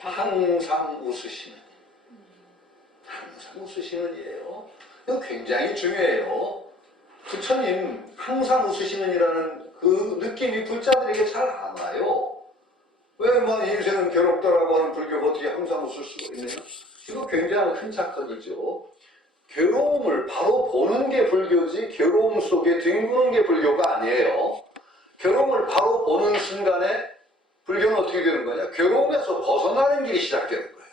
항상 웃으시는, 항상 웃으시는 이에요. 이거 굉장히 중요해요. 부처님 항상 웃으시는이라는 그 느낌이 불자들에게 잘 안 와요. 왜 뭐 인생은 괴롭다라고 하는 불교가 어떻게 항상 웃을 수가 있느냐? 이거 굉장히 큰 착각이죠. 괴로움을 바로 보는 게 불교지 괴로움 속에 뒹구는 게 불교가 아니에요. 괴로움을 바로 보는 순간에 불교는 어떻게 되는 거냐? 괴로움에서 벗어나는 길이 시작되는 거예요.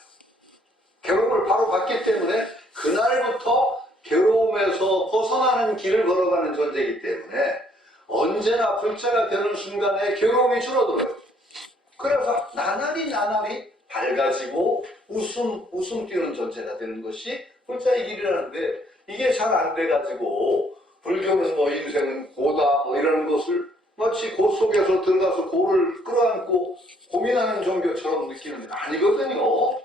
괴로움을 바로 봤기 때문에 그날부터 괴로움에서 벗어나는 길을 걸어가는 존재이기 때문에 언제나 불자가 되는 순간에 괴로움이 줄어들어요. 그래서 나날이 밝아지고 웃음 띄우는 존재가 되는 것이 불자의 길이라는데, 이게 잘 안 돼가지고 불교는 뭐 인생은 고다 뭐 이러는 것을 마치 고 속에서 들어가서 고를 끌어안고 고민하는 종교처럼 느끼는 게 아니거든요.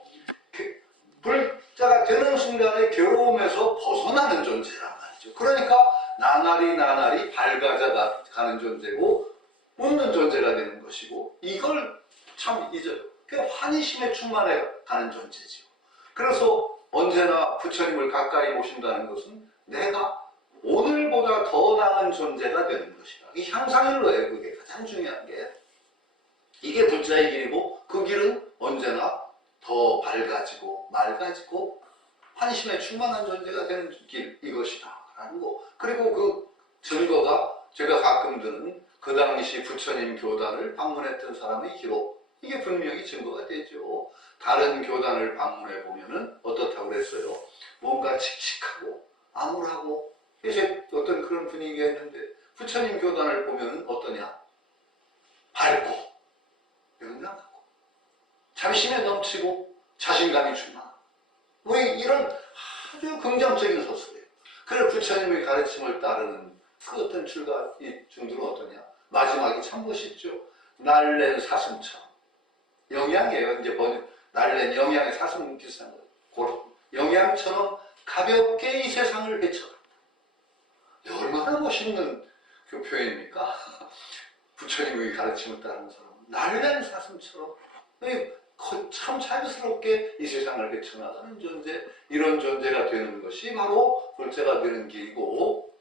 불자가 되는 순간에 괴로움에서 벗어나는 존재란 말이죠. 그러니까 나날이 밝아져 가는 존재고 웃는 존재가 되는 것이고, 이걸 참 잊어요. 그게 환희심에 충만해 가는 존재죠. 그래서 언제나 부처님을 가까이 모신다는 것은 내가 오늘보다 더 나은 존재가 되는 것이다. 이 향상일로예요. 그게 가장 중요한 게. 이게 불자의 길이고, 그 길은 언제나 더 밝아지고 맑아지고 환심에 충만한 존재가 되는 길, 이것이다 라는 거. 그리고 그 증거가 제가 가끔 드는 그 당시 부처님 교단을 방문했던 사람의 기록, 이게 분명히 증거가 되죠. 다른 교단을 방문해 보면은 어떻다고 그랬어요? 뭔가 칙칙하고 암울하고 이제 어떤 그런 분위기가 있는데, 부처님 교단을 보면은 어떠냐? 밝고 명랑하고 자비심에 넘치고 자신감이 충만하고, 뭐 이런 아주 긍정적인 소설이에요. 그래서 부처님의 가르침을 따르는 그 어떤 중들은 어떠냐? 마지막이 참 멋있죠. 날랜 사슴처럼. 영양이에요. 이제 날랜 영양의 사슴 비슷한 거예요. 영양처럼 가볍게 이 세상을 헤쳐간다. 얼마나 멋있는 그 표현입니까? 부처님의 가르침을 따르는 사람은 날랜 사슴처럼 참 자유스럽게 이 세상을 헤쳐나가는 존재, 이런 존재가 되는 것이 바로 불자가 되는 길이고,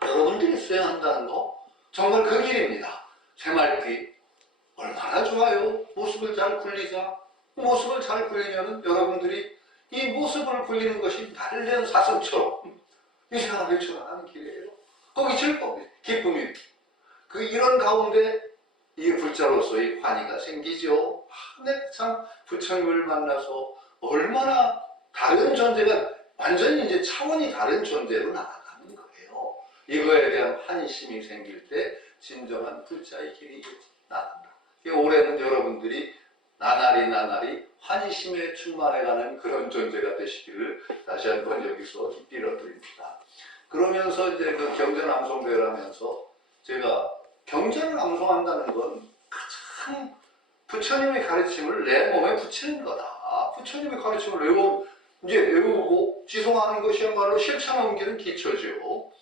여러분들이 수행한다는 거 정말 그 길입니다. 새말귀 얼마나 좋아요. 모습을 잘 굴리자. 모습을 잘 굴리면 여러분들이 이 모습을 굴리는 것이 날랜 사슴처럼 이 세상을 헤쳐나가는 길이에요. 거기 즐거움이, 기쁨이, 이런 가운데 이 불자로서의 환희가 생기죠. 내가 참 부처님을 만나서 얼마나 다른 존재가, 완전히 이제 차원이 다른 존재로 나아가는 거예요. 이거에 대한 환희심이 생길 때 진정한 불자의 길이 나간다. 올해는 여러분들이 나날이 환희심에 충만해가는 그런 존재가 되시기를 다시 한번 여기서 빌어드립니다. 그러면서 이제 그 경전암송대를 하면서 제가 경전을 암송한다는 건 가장 부처님의 가르침을 내 몸에 붙이는 거다. 부처님의 가르침을 외우고 지송하는 것이야말로 실천 옮기는 기초죠.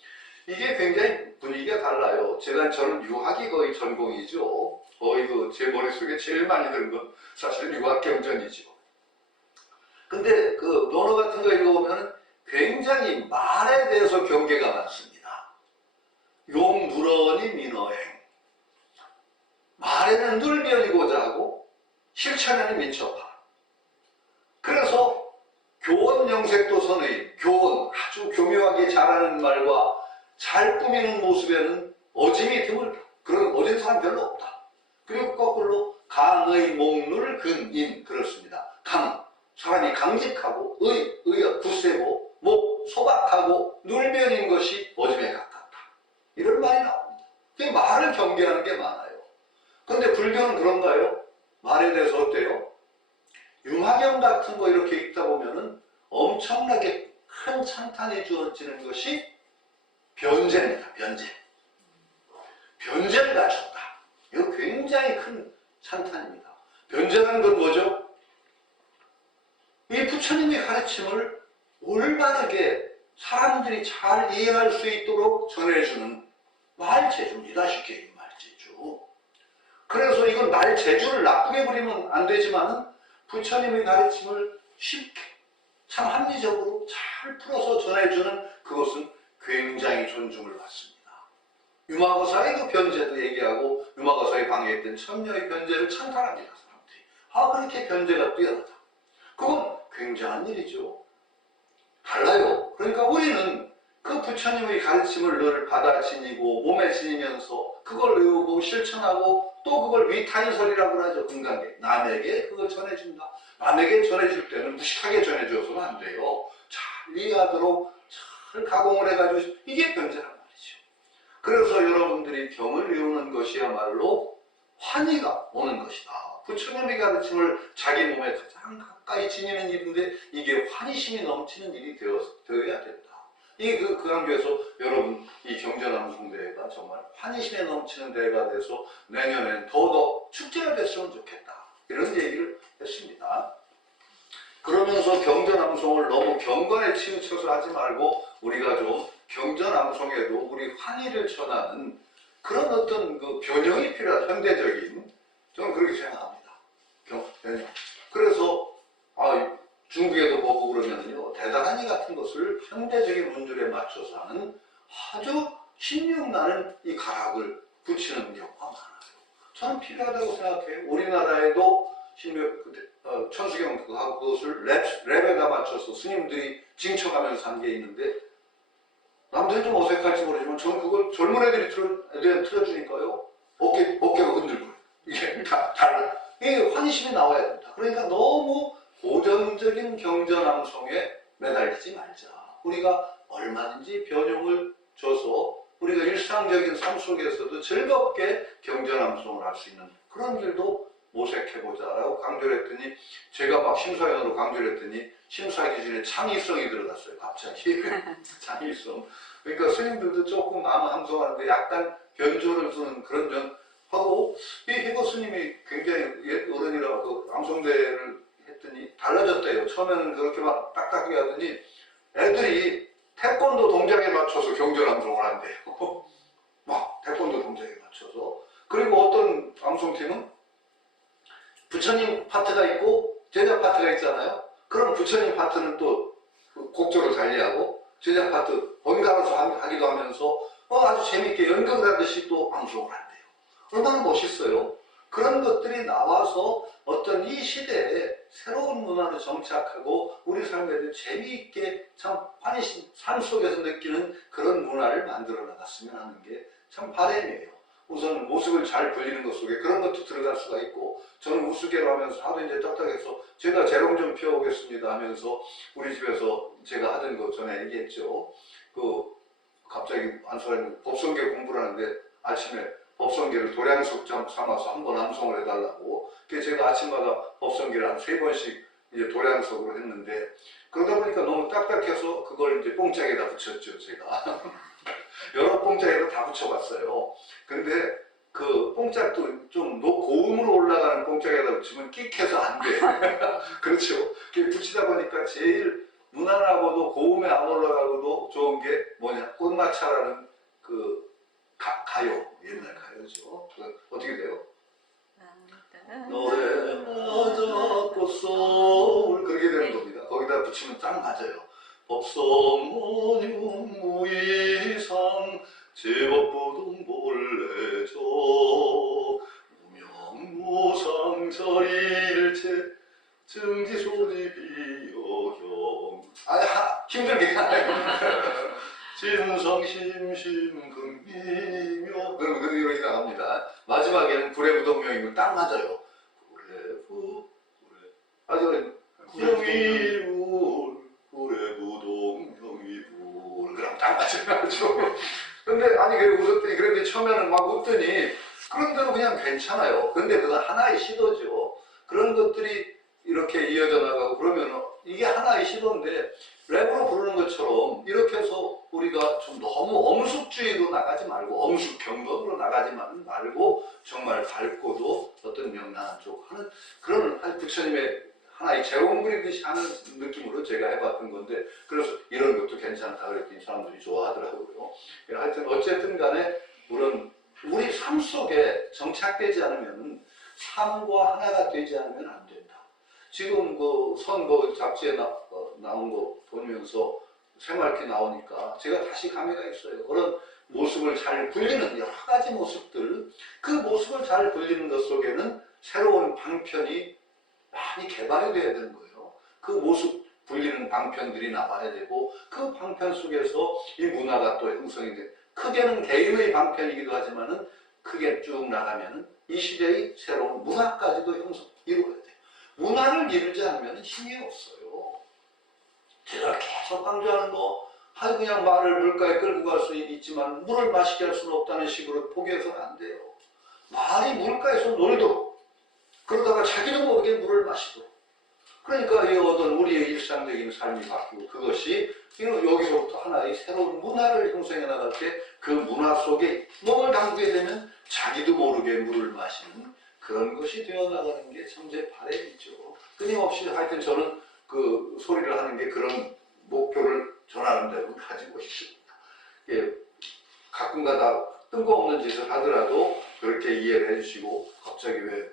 이게 굉장히 분위기가 달라요. 저는 유학이 거의 전공이죠. 거의 제 머릿속에 제일 많이 드는 건 사실 유학 경전이죠. 근데 그 논어 같은 거 읽어보면 굉장히 말에 대해서 경계가 많습니다. 용 누러니 민어행. 말에는 눌변이고자 하고 실천에는 민첩하. 그래서 교원영색도선의 교원, 아주 교묘하게 잘하는 말과 잘 꾸미는 모습에는 어짐이 드물다. 그런 어진 사람 별로 없다. 그리고 거꾸로 강의 목눌 근인, 그렇습니다. 사람이 강직하고 굳세고 소박하고 눌변인 것이 어짐에 가깝다. 이런 말이 나옵니다. 그게 말을 경계하는 게 많아요. 그런데 불교는 그런가요? 말에 대해서 어때요? 융화경 같은 거 이렇게 읽다 보면은 엄청나게 큰 찬탄이 주어지는 것이 변제입니다. 변제를 갖췄다. 이거 굉장히 큰 찬탄입니다. 변제라는 건 뭐죠? 이 부처님의 가르침을 올바르게 사람들이 잘 이해할 수 있도록 전해주는 말재주입니다. 쉽게 얘기하면 말재주. 그래서 이건 말재주를 나쁘게 부리면 안 되지만은 부처님의 가르침을 쉽게 참 합리적으로 잘 풀어서 전해주는 그것은 굉장히 존중을 받습니다. 유마거사의 그 변제도 얘기하고 유마거사의 방해했던 천녀의 변제를 찬탄합니다. 사람들이. 아, 그렇게 변제가 뛰어나다. 그건 굉장한 일이죠. 달라요. 그러니까 우리는 그 부처님의 가르침을 늘 받아 지니고 몸에 지니면서 그걸 외우고 실천하고 또 그걸 위타이설이라고 하죠. 건강에. 남에게 그걸 전해준다. 남에게 전해줄 때는 무식하게 전해줘서는 안 돼요. 잘 이해하도록 잘 가공을 해가지고 이게 변제란 말이죠. 그래서 여러분들이 경을 외우는 것이야말로 환희가 오는 것이다. 부처님의 가르침을 자기 몸에 가장 가까이 지니는 일인데 이게 환희심이 넘치는 일이 되어야 된다. 이게 그 강조에서 여러분 이 경전암송대회가 정말 환희심에 넘치는 대회가 돼서 내년엔 더더 축제가 됐으면 좋겠다. 이런 얘기를 했습니다. 그러면서 경전암송을 너무 경건에 치우쳐서 하지 말고 우리가 좀 경전암송에도 우리 환희를 전하는 그런 어떤 그 변형이 필요한 현대적인 저는 그렇게 생각합니다. 변형. 그래서 중국에도 보고 그러면요 대단한 이 같은 것을 현대적인 문율에 맞춰서 하는 아주 신명나는 이 가락을 붙이는 경우가 많아요. 저는 필요하다고 생각해요. 우리나라에도 천수경 하고 그것을 랩에다 맞춰서 스님들이 징청하면서 한 게 있는데 남들은 좀 어색할지 모르지만 저는 그걸 젊은 애들이 틀어주니까요 어깨가 흔들고 이게 달라. 이게 환희심이 나와야 된다. 그러니까 너무 고전적인 경전암송에 매달리지 말자. 우리가 얼마든지 변형을 줘서 우리가 일상적인 삶 속에서도 즐겁게 경전암송을 할 수 있는 그런 길도 모색해보자라고 강조를 했더니 제가 막 심사위원으로 강조를 했더니 심사 기준에 창의성이 들어갔어요. 갑자기. 창의성. 그러니까 스님들도 조금 암송하는데 약간 변조를 두는 그런 점 하고 이 해거 스님이 굉장히 어른이라고 그 암송대를 했더니 달라졌대요. 처음에는 그렇게 막 딱딱하게 하더니 애들이 태권도 동작에 맞춰서 경전암송을 한대요. 막 태권도 동작에 맞춰서. 그리고 어떤 암송팀은 부처님 파트가 있고 제자 파트가 있잖아요. 그럼 부처님 파트는 또 곡조를 달리하고 제자 파트 번갈아서 하기도 하면서 아주 재밌게 연극을 하듯이 또 암송을 한대요. 얼마나 멋있어요. 그런 것들이 나와서 어떤 이 시대에 새로운 문화를 정착하고 우리 삶에도 재미있게 참 환희심, 삶 속에서 느끼는 그런 문화를 만들어 나갔으면 하는 게 참 바람이에요. 우선 모습을 잘 불리는 것 속에 그런 것도 들어갈 수가 있고 저는 우스개로 하면서 하도 이제 딱딱해서 제가 재롱 좀 피워오겠습니다 하면서 우리 집에서 제가 하던 거 전에 얘기했죠. 갑자기 안수라님 법성계 공부를 하는데 아침에 법성계를 도량속 삼아서 한번 암송을 해달라고. 그래서 제가 아침마다 법성계를 한 3번씩 이제 도량속으로 했는데 그러다 보니까 너무 딱딱해서 그걸 이제 뽕짝에다 붙였죠, 제가. 여러 뽕짝에다 다 붙여봤어요. 근데 그 뽕짝도 좀 고음으로 올라가는 뽕짝에다 붙이면 끽해서 안 돼. 그렇죠. 붙이다 보니까 제일 무난하고도 고음에 안 올라가고도 좋은 게 뭐냐? 꽃마차라는 그 가요. 옛날 가요죠. 어떻게 돼요? 노래하자 꽃소울 그렇게 되는 겁니다. 거기다 붙이면 딱 맞아요. 법성문유 무이상 제법부동 몰래조 무명무상 절일체 증지소지 비여경 힘들게 가요. 진성심심극미묘 그러면 이렇게 나갑니다. 마지막에는 구례부동명이면 딱 맞아요. 아주 명이불 구례부동명이불 그럼 딱 맞아요. 근데 웃었더니 그런데 처음에는 막 웃더니 그런 대로 그냥 괜찮아요. 근데 그건 하나의 시도죠. 그런 것들이 이렇게 이어져 나가고 그러면 이게 하나의 시도인데 랩으로 부르는 것처럼 이렇게 해서 우리가 좀 너무 엄숙주의로 나가지 말고 엄숙 경건으로 나가지 말고 정말 밝고도 어떤 명랑한 쪽 하는 그런 부처님의 하나의 재롱 부리듯이 하는 느낌으로 제가 해봤던 건데 그래서 이런 것도 괜찮다 그랬더니 사람들이 좋아하더라고요. 하여튼 어쨌든 간에 우리 삶 속에 정착되지 않으면 삶과 하나가 되지 않으면 안 된다. 지금 그 선거 잡지에 나온 거 보면서 생활기 나오니까 제가 다시 감회가 있어요. 그런 모습을 잘 굴리는 여러 가지 모습들, 그 모습을 잘 굴리는 것 속에는 새로운 방편이 많이 개발이 돼야 되는 거예요. 그 모습 굴리는 방편들이 나와야 되고, 그 방편 속에서 이 문화가 또 형성이 돼. 크게는 개인의 방편이기도 하지만은 크게 쭉 나가면은 이 시대의 새로운 문화까지도 이루어야 돼요. 문화를 이루지 않으면 힘이 없어요. 제가 계속 강조하는 거, 그냥 말을 물가에 끌고 갈 수 있지만 물을 마시게 할 수는 없다는 식으로 포기해서는 안 돼요. 말이 물가에서 놀도록, 그러다가 자기도 모르게 물을 마시도록. 그러니까 이 어떤 우리의 일상적인 삶이 바뀌고, 그것이 여기서부터 하나의 새로운 문화를 형성해 나갈 때 그 문화 속에 몸을 담그게 되면 자기도 모르게 물을 마시는 그런 것이 되어나가는 게 참 제 바람이죠. 끊임없이 하여튼 저는 그 소리를 하는 게 그런 목표를 전하는 대로 가지고 있습니다. 예, 가끔가다 뜬금없는 짓을 하더라도 그렇게 이해를 해주시고, 갑자기 왜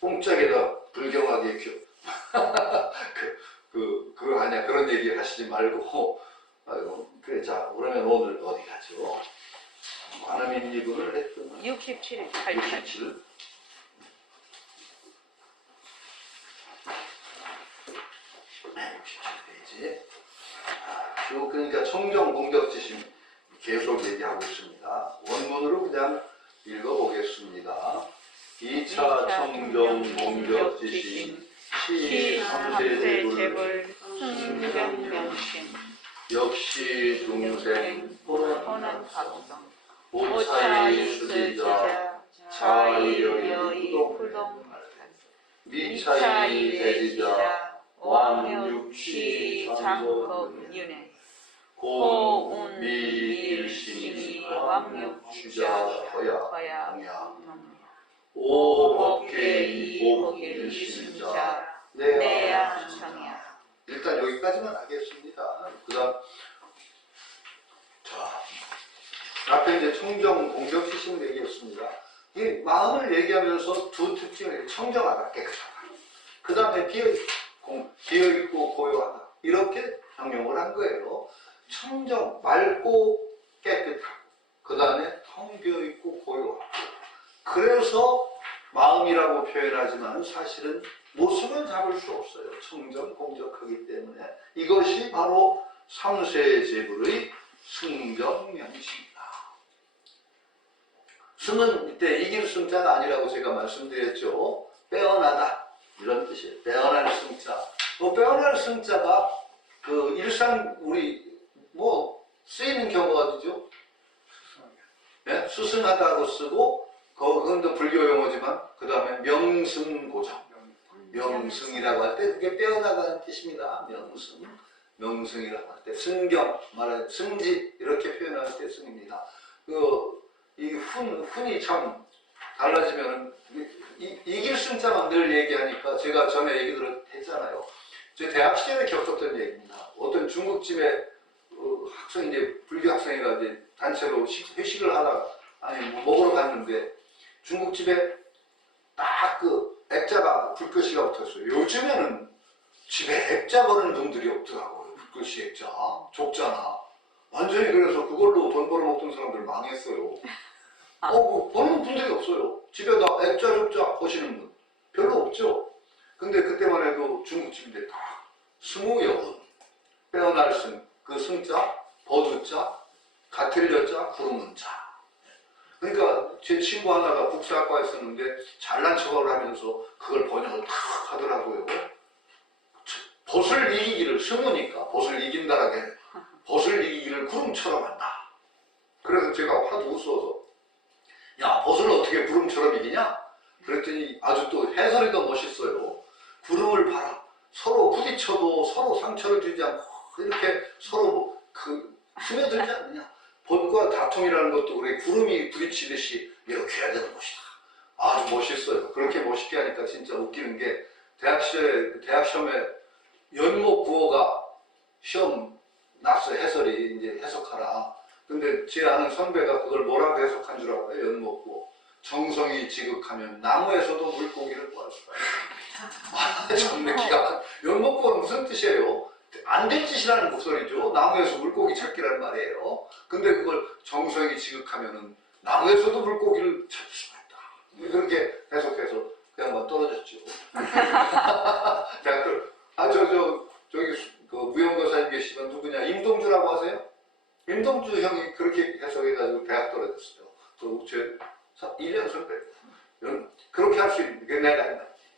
뽕짝에다 불경하게 그거 아니야, 그런 얘기 하시지 말고. 아이고, 그래. 자, 그러면 오늘 어디 가죠? 관음인 이분을 했던 67, 67. 네, 67페이지. 그러니까 청정 공격지심 계속 얘기하고 있습니다. 원문으로 그냥 읽어보겠습니다. 2차 청정 공격지심 시 3세 재벌 승경명심 역시 중생 혼한 각성 5차의 수지자 자의여의 부동 미차의 대지자 왕육시 장법윤회 고운 미일심이 왕육주자 허야 오법계의 복일심자 내양성이야. 일단 여기까지만 하겠습니다. 그 다음, 자, 앞에 이제 청정 공격 시심을 얘기했습니다. 이 마음을 얘기하면서 두 특징을, 청정하다, 깨끗하다. 그 다음에 비어있고 고요하다. 이렇게 형용을 한 거예요. 청정, 맑고 깨끗하고, 그 다음에 텅 비어있고 고요하고. 그래서 마음이라고 표현하지만 사실은 모습을 잡을 수 없어요. 청정, 공적하기 때문에. 이것이 바로 삼세제불의 승정명시입니다. 승은 이때 이길 승자가 아니라고 제가 말씀드렸죠. 빼어나다, 이런 뜻이에요. 빼어날 승자. 빼어날 승자가 그 일상 우리 쓰이는 경우가 어디죠? 네? 수승하다고 쓰고, 그건 또 불교 용어지만, 그 다음에 명승고정. 명승이라고 할 때 그게 빼어나가는 뜻입니다. 명승이라고 할 때 승경, 말하는 승지, 이렇게 표현할 때 승입니다. 이 훈이 참 달라지면, 이길 승자만 늘 얘기하니까 제가 전에 얘기 했잖아요. 제 대학 시절에 겪었던 얘기입니다. 어떤 중국집에 이제 불교 학생이가 이제 단체로 회식을 하다가, 먹으러 갔는데, 중국집에 딱 액자가, 불꽃이가 붙었어요. 요즘에는 집에 액자 거는 분들이 없더라고요. 불꽃이 액자. 좁잖아. 완전히 그래서 그걸로 돈 벌어먹던 사람들 망했어요. 보는 분들이 없어요. 집에다 액자 좁자 보시는 분 별로 없죠. 근데 그때만 해도 중국집인데 딱 20여 빼어날 승, 그 승자, 버두자, 가틀려자, 구르는 자. 그러니까 제 친구 하나가 국사학과에 있었는데 잘난 척을 하면서 그걸 번역을 탁 하더라고요. 벗을 이기기를, 승우니까 벗을 이긴다라게 벗을 이기기를 구름처럼 한다. 그래서 제가 하도 웃어서, 야, 벗을 어떻게 구름처럼 이기냐? 그랬더니 아주 또 해설이 더 멋있어요. 구름을 봐라. 서로 부딪혀도 서로 상처를 주지 않고 이렇게 서로 스며들지 않느냐? 벗과 다툼이라는 것도 우리 구름이 부딪히듯이 이렇게 해야 되는 것이다. 아주 멋있어요. 그렇게 멋있게 하니까 진짜 웃기는 게, 대학 시험에 연목 구어가 시험 났어요. 해설이 이제 해석하라. 근데 제 아는 선배가 그걸 뭐라고 해석한 줄 알아요? 연목 구어. 정성이 지극하면 나무에서도 물고기를 구할 수가 있다. 정말 기가 막. 연목구는 무슨 뜻이에요? 안 될 짓이라는 목소리죠. 나무에서 물고기 찾기란 말이에요. 근데 그걸 정성이 지극하면은 나무에서도 물고기를 찾을 수가 있다. 그렇게 해석해서 그냥 막 떨어졌죠. 대학들 저기 그 무용거사님 계시면 누구냐? 임동주라고 하세요? 임동주 형이 그렇게 해석해가지고 대학 떨어졌어요. 제 1년 선배. 그렇게 할 수 있는 게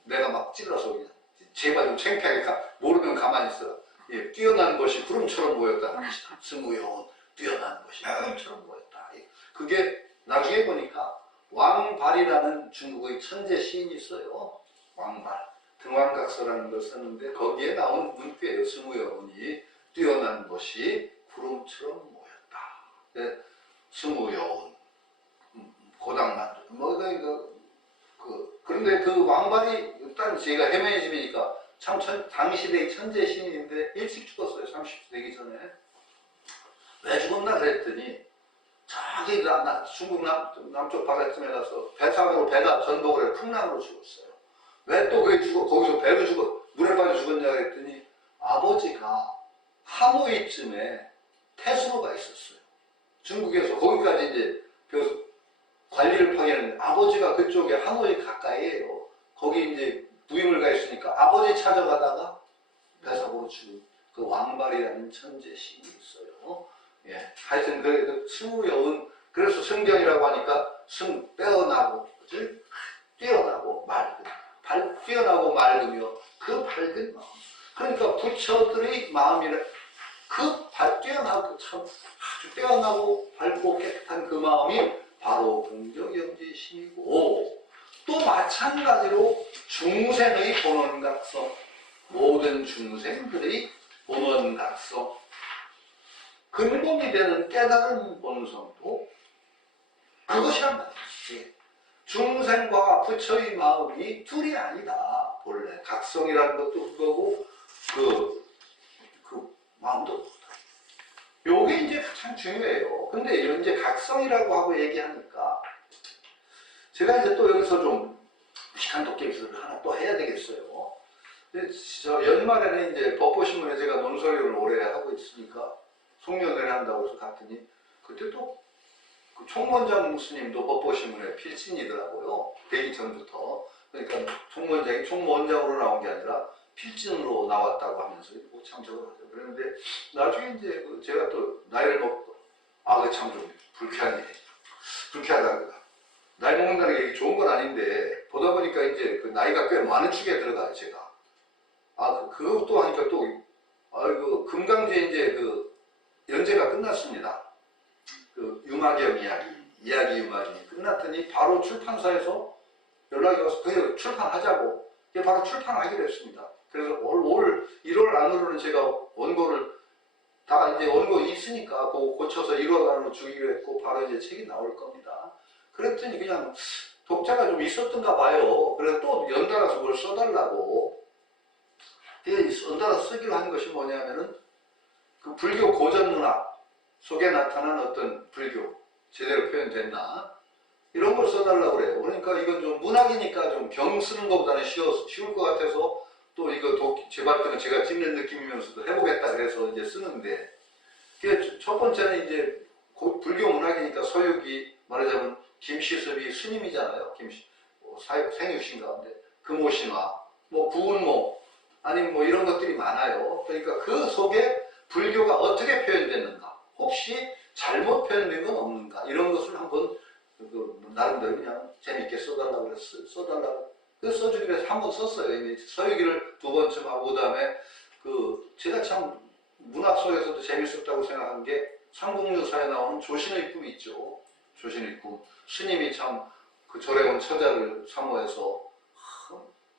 내가 막 찔러서 그냥 제발 좀 창피하니까 모르면 가만히 있어. 예, 뛰어난 것이 구름처럼 보였다는 것이다. 스무여운 뛰어난 것이 구름처럼 보였다. 그게 나중에 보니까 왕발이라는 중국의 천재 시인이 있어요. 왕발. 등왕각서라는 걸 썼는데 거기에 나온 문구예요. 스무여운이 뛰어난 것이 구름처럼 모였다. 네, 스무여운, 고당만두. 그런데 그 왕발이 일단 제가 해명의 집이니까 참 당시대의 천재 신인인데 일찍 죽었어요. 30대 되기 전에. 왜 죽었나 그랬더니 저기 중국 남쪽 바다쯤에 가서 배 타고 배가 전복을 해 풍랑으로 죽었어요. 왜 또 그게 거기서 배로 물에 빠져 죽었냐 그랬더니 아버지가 하노이쯤에 태수로가 있었어요. 중국에서 거기까지 이제 관리를 파견했는데 아버지가 그쪽에 하노이 가까이에요. 거기 이제 부임을 가 있으니까 아버지 찾아가다가 배사고로 죽은 그 왕발이라는 천재 시인이 있어요. 예, 하여튼 그 스무여운, 그래서 성경이라고 하니까 빼어나고, 그치? 뛰어나고 뛰어나고 맑으며 그 밝은 마음. 그러니까 부처들의 마음이라 뛰어나고 참 아주 뛰어나고 밝고 깨끗한 그 마음이 바로 공덕영지심이고, 또 마찬가지로 중생의 본원각성, 모든 중생들의 본원각성, 근본이 되는 깨달은 본성도 그것이란 말이지. 중생과 부처의 마음이 둘이 아니다. 본래 각성이라는 것도 그거고 그 마음도 그거다. 요게 이제 가장 중요해요. 근데 이제 각성이라고 하고 얘기하니까 제가 이제 또 여기서 좀 시간 도깨비를 하나 또 해야 되겠어요. 저 연말에는 이제 법보신문에 제가 논설위를 오래 하고 있으니까 송년회를 한다고 해서 갔더니 그때 또 그 총무원장 스님도 법보신문에 필진이더라고요. 되기 전부터. 그러니까 총무원장이 총무원장으로 나온 게 아니라 필진으로 나왔다고 하면서 뭐 참석을 하죠. 그런데 나중에 이제 제가 또 나이를 먹고 그 참 좀 불쾌하다. 나이 먹는다는 게 좋은 건 아닌데 보다 보니까 이제 그 나이가 꽤 많은 축에 들어가요. 제가 그것도 하니까 또 금강제 이제 연재가 끝났습니다. 유마겸 이야기 유마겸이 끝났더니 바로 출판사에서 연락이 와서 그냥 출판하자고 바로 출판하기로 했습니다. 그래서 올 1월 안으로는 제가 원고를 다 이제 원고 있으니까 그거 고쳐서 1월 안으로 주기로 했고 바로 이제 책이 나올 겁니다. 그랬더니 그냥 독자가 좀 있었던가 봐요. 그래서 또 연달아서 뭘 써달라고. 연달아서 쓰기로 한 것이 뭐냐면은 그 불교 고전 문학 속에 나타난 어떤 불교 제대로 표현됐나 이런 걸 써달라고 그래요. 그러니까 이건 좀 문학이니까 좀 병 쓰는 것보다는 쉬울 것 같아서 또 이거 제발 때는 제가 찍는 느낌이면서도 해보겠다 그래서 이제 쓰는데, 첫 번째는 이제 불교 문학이니까 서유기 말하자면 김시섭이 스님이잖아요. 생유신 가운데 금오신화, 구운모 아니면 이런 것들이 많아요. 그러니까 그 속에 불교가 어떻게 표현됐는가, 혹시 잘못 표현된 건 없는가, 이런 것을 한번 나름대로 그냥 재밌게 써달라고 그랬어요. 그래서 써주기로 해서 한 번 썼어요. 이미 서유기를 2번쯤 하고, 그 다음에 제가 참 문학 속에서도 재밌었다고 생각한 게 삼국유사에 나오는 조신의 꿈이 있죠. 조신의 꿈. 스님이 참 그 절에 온 처자를 사모해서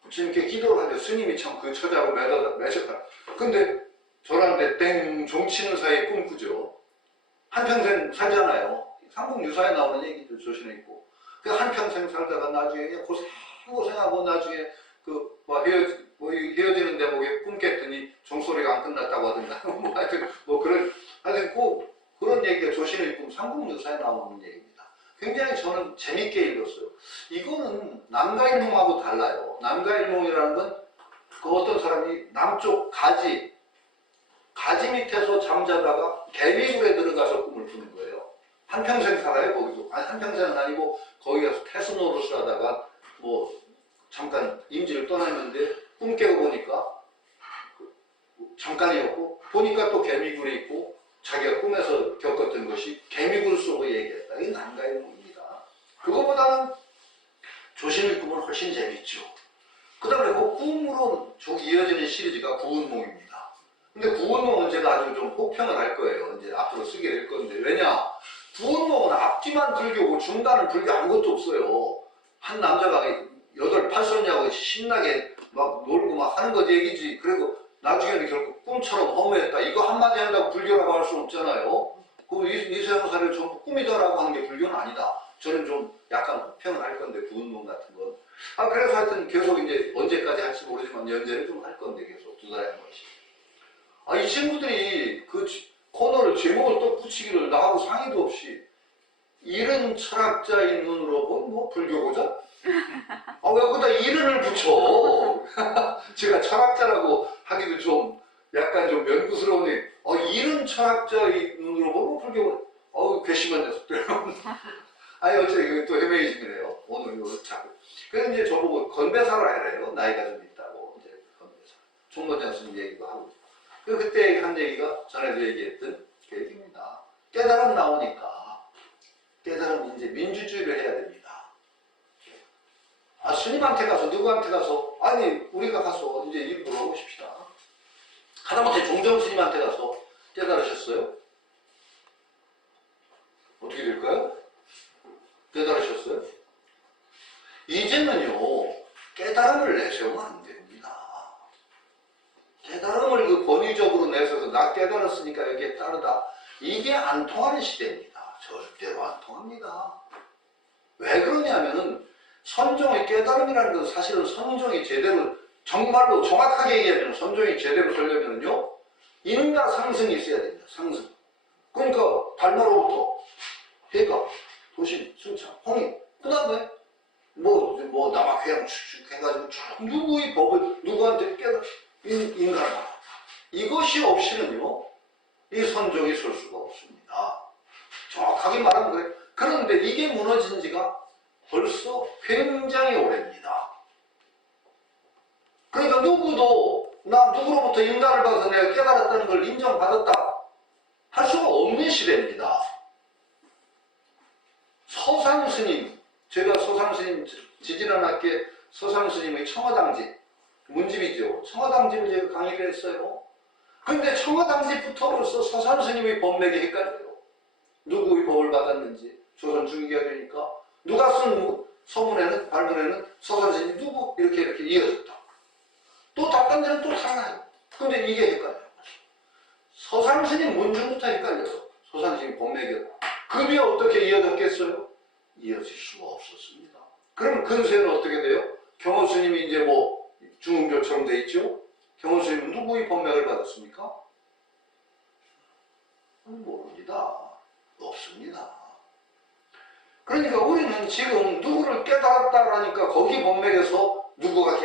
부처님께 기도를 하죠. 스님이 참 그 처자로 매셨다. 근데 절한테 땡 종치는 사이에 꿈꾸죠. 한평생 살잖아요. 삼국유사에 나오는 얘기도 조신의 꿈. 그 한평생 살다가 나중에 그냥 고생하고 나중에 헤어지는 대목에 꿈 깼더니 종소리가 안 끝났다고 하든가 하여튼 그런 얘기가 조신의 꿈 삼국유사에 나오는 얘기입니다. 굉장히 저는 재밌게 읽었어요. 이거는 남가일몽하고 달라요. 남가일몽이라는 건 그 어떤 사람이 남쪽 가지 밑에서 잠자다가 개미굴에 들어가서 꿈을 꾸는 거예요. 한평생 살아요, 거기도. 아니, 한평생은 아니고, 거기 가서 태수 노릇을 하다가, 뭐, 잠깐 임지를 떠났는데, 꿈 깨고 보니까, 잠깐이었고, 보니까 또 개미굴에 있고, 자기가 꿈에서 겪었던 것이 개미굴 속의 얘기였다. 이게 난가의夢입니다. 그거보다는 조심의 꿈은 훨씬 재밌죠. 그 다음에 그 꿈으로 쭉 이어지는 시리즈가 구운몽입니다. 근데 구운몽은 제가 아주 좀 혹평을 할 거예요. 이제 앞으로 쓰게 될 건데. 왜냐? 구운몽은 앞뒤만 불교고 중간은 불교 아무것도 없어요. 한 남자가 8손녀하고 신나게 막 놀고 막 하는 것 얘기지. 그리고 나중에는 결국 꿈처럼 허무했다. 이거 한마디 한다고 불교라고 할 수는 없잖아요. 그 이세영사를 전부 꿈이다라고 하는 게 불교는 아니다. 저는 좀 약간 혹평을 할 건데, 구운몽 같은 건. 그래서 하여튼 계속 이제 언제까지 할지 모르지만 연재를 좀 할 건데, 계속 2달에 한 번씩. 이 친구들이 그 코너를 제목을 또 붙이기를 나하고 상의도 없이 이른 철학자의 눈으로 본 뭐 불교고자? 왜 거기다 이른을 붙여? 제가 철학자라고 하기도 좀 약간 좀 면구스러우니 이른 철학자의 눈으로 보고 불교고 괘씸한 녀석들. 어차피 또 헤매이즘이래요. 오늘 이거 자꾸. 그래서 이제 저보고 건배사를 하래요. 나이가 좀 있다고. 이제 건배사. 총무장 스님 얘기도 하고. 그때 한 얘기가 전에도 얘기했던 그 얘기입니다. 깨달음 나오니까 깨달음 이제 민주주의를 해야 됩니다. 스님한테 가서 누구한테 가서 우리가 가서 이제 일 물어보십시다. 하다못해 종정 스님한테 가서 깨달으셨어요? 어떻게 될까요? 깨달으셨어요? 이제는요 깨달음을 내세우면 안 됩니다. 깨달음을 그 권위적으로 내세워서 나 깨달았으니까 여기에 따르다. 이게 안 통하는 시대입니다. 절대로 안 통합니다. 왜 그러냐면은 선종의 깨달음이라는 것은 사실은 선종이 제대로 정말로 정확하게 얘기하면 선종이 제대로 되려면요 인과 상승이 있어야 됩니다. 상승. 그러니까 달나로부터 해가, 도심, 승창, 홍익 그 다음에 뭐 남학회양 축축 해가지고 쭉 누구의 법을 누구한테 깨달아 인간화. 이것이 없이는요, 이 선종이 설 수가 없습니다. 정확하게 말하면 그래요. 그런데 이게 무너진 지가 벌써 굉장히 오래입니다. 그러니까 누구도 나 누구로부터 인간을 받아서 내가 깨달았다는 걸 인정받았다 할 수가 없는 시대입니다. 서상스님, 제가 서상스님 지지난 학기에 서상스님의 청어당집 문집이죠. 청어당집을 제가 강의를 했어요. 그런데 청어당집부터 벌써 서상스님의 법맥이 헷갈려요. 누구의 법을 받았는지 조선 중기가 되니까 누가 쓴 서문에는 발문에는 서상스님 누구 이렇게 이어졌다. 또 다른 데는 또 달라요. 근데 이게 헷갈려요. 서상스님 문중부터 헷갈려요. 서상스님 법맥이었다. 그 뒤에 어떻게 이어졌겠어요? 이어질 수가 없었습니다. 그럼 근세는 어떻게 돼요? 경호스님이 이제 중흥교처럼 돼 있죠? 경호스님은 누구의 법맥을 받았습니까? 모릅니다. 없습니다. 그러니까 우리는 지금 누구를 깨달았다라니까 거기 법맥에서 누구가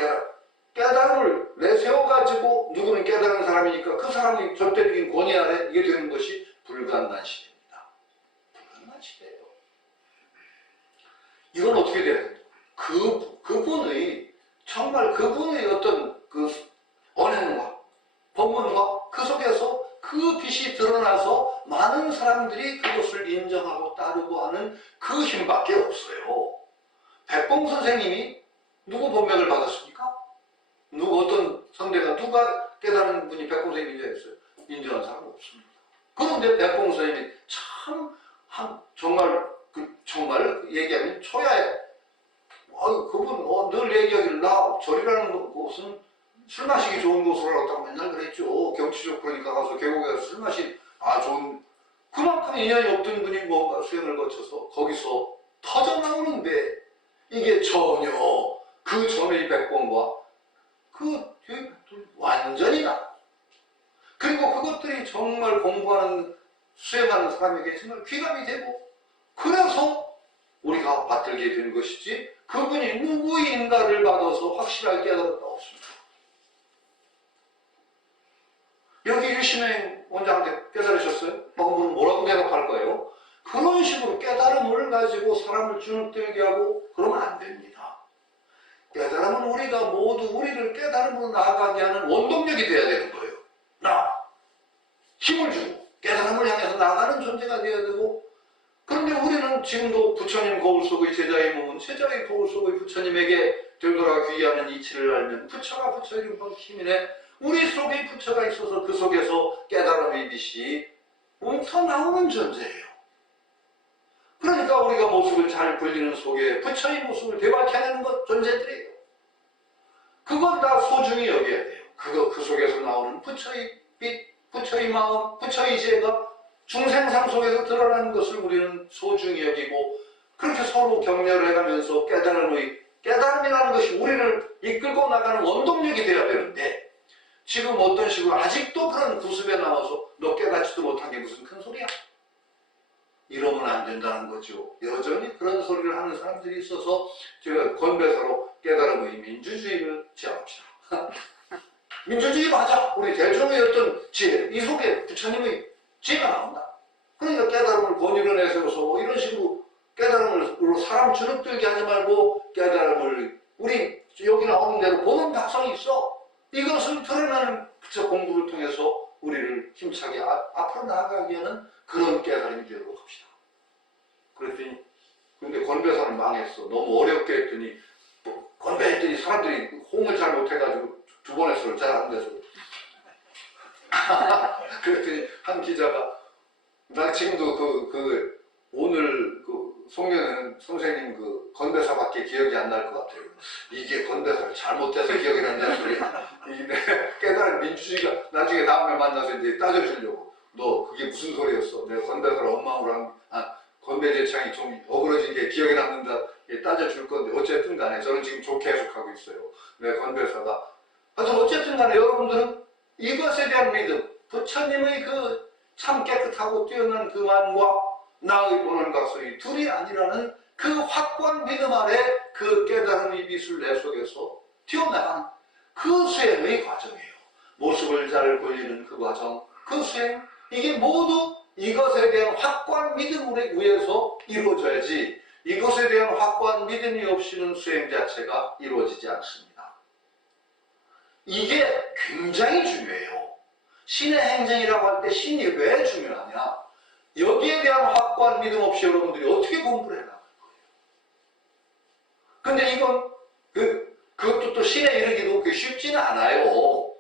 깨달음을 내세워가지고 누구는 깨달은 사람이니까 그 사람의 절대적인 권위 아래 이게 되는 것이 불가능한 시대입니다. 불가능한 시대예요. 이건 어떻게 돼요? 정말 그분의 어떤 그 언행과 법문과 그 속에서 그 빛이 드러나서 많은 사람들이 그것을 인정하고 따르고 하는 그 힘밖에 없어요. 백봉 선생님이 누구 법맥을 받았습니까? 어떤 성대가 누가 깨달은 분이 백봉 선생님 인정했어요? 인정한 사람은 없습니다. 그런데 백봉 선생님이 정말 얘기하면 초야에 그분 늘 얘기하기를 나 절이라는 곳은 술 마시기 좋은 곳으로 알았다고 맨날 그랬죠. 경치적 그러니까 가서 계곡에 가서 술 마시 좋은 그만큼 인연이 없던 분이 뭔가 수행을 거쳐서 거기서 터져 나오는데 이게 전혀 그 전의 백봉과 그 뒤의 백봉이 완전히 다. 그리고 그것들이 정말 공부하는 수행하는 사람에게 정말 귀감이 되고 그래서 우리가 받들게 된 것이지 그분이 누구인가를 받아서 확실하게 깨달았다 없습니다. 유신행 원장한테 깨달으셨어요? 뭐라고 대답할 거예요? 그런 식으로 깨달음을 가지고 사람을 주눅들게 하고 그러면 안 됩니다. 깨달음은 우리가 모두 우리를 깨달음으로 나아가게 하는 원동력이 돼야 되는 거예요. 힘을 주고 깨달음을 향해서 나아가는 존재가 되어야 되고, 그런데 우리는 지금도 부처님 거울 속의 제자의 몸은 제자의 거울 속의 부처님에게 되돌아 귀의하는 이치를 알면 부처가 부처 이름과 힘이네. 우리 속에 부처가 있어서 그 속에서 깨달음의 빛이 웅터나오는 존재예요. 그러니까 우리가 모습을 잘 불리는 속에 부처의 모습을 대박해내는 것 존재들이에요. 그건 다 소중히 여겨야 돼요. 그 속에서 나오는 부처의 빛, 부처의 마음, 부처의 지혜가 중생상 속에서 드러나는 것을 우리는 소중히 여기고, 그렇게 서로 격려를 해가면서 깨달음이라는 것이 우리를 이끌고 나가는 원동력이 되어야 되는데, 지금 어떤 식으로 아직도 그런 구습에 나와서 너 깨닫지도 못한 게 무슨 큰 소리야? 이러면 안 된다는 거죠. 여전히 그런 소리를 하는 사람들이 있어서 제가 건배사로 깨달음의 민주주의를 지향합시다. 민주주의로 하자. 우리 대중의 어떤 지혜, 이 속에 부처님의 지혜가 나온다. 그러니까 깨달음을 권위로 내세워서 뭐 이런 식으로 깨달음으로 사람 주눅들게 하지 말고, 깨달음을 우리 여기 나오는 대로 보는 각성이 있어. 이것을 드러나는 부처 공부를 통해서 우리를 힘차게 앞으로 나아가게 하는 그런 깨달음이 되도록 합시다. 그랬더니, 근데 건배사는 망했어. 너무 어렵게 했더니, 건배했더니 사람들이 호응을 잘 못해가지고 두 번 했어요. 잘 안 돼서. 그랬더니 한 기자가, 나 지금도 오늘 송년회는 선생님 건배사밖에 기억이 안 날 것 같아요. 이게 건배사를 잘못해서 기억이 난다는 소리야. 이게 깨달은 민주주의가 나중에 다음에 만나서 이제 따져주려고. 너 그게 무슨 소리였어? 내가 건배사를 엉망으로 건배제창이 좀 어그러진 게 기억에 남는다. 따져줄 건데, 어쨌든 간에 저는 지금 좋게 해석하고 있어요. 내 건배사가. 하여튼 어쨌든 간에 여러분들은 이것에 대한 믿음, 부처님의 참 깨끗하고 뛰어난 그 마음과 나의 본원각성이 둘이 아니라는 그 확고한 믿음 아래 그 깨달음의 빛을 내 속에서 튀어나가는 그 수행의 과정이에요. 모습을 잘 보이는 그 과정, 그 수행, 이게 모두 이것에 대한 확고한 믿음 위에서 이루어져야지, 이것에 대한 확고한 믿음이 없이는 수행 자체가 이루어지지 않습니다. 이게 굉장히 중요해요. 신의 행정이라고 할 때 신이 왜 중요하냐? 여기에 대한 확고한 믿음 없이 여러분들이 어떻게 공부를 해나갈 거예요? 근데 이건 그것도 또 신에 이르기도 쉽지는 않아요.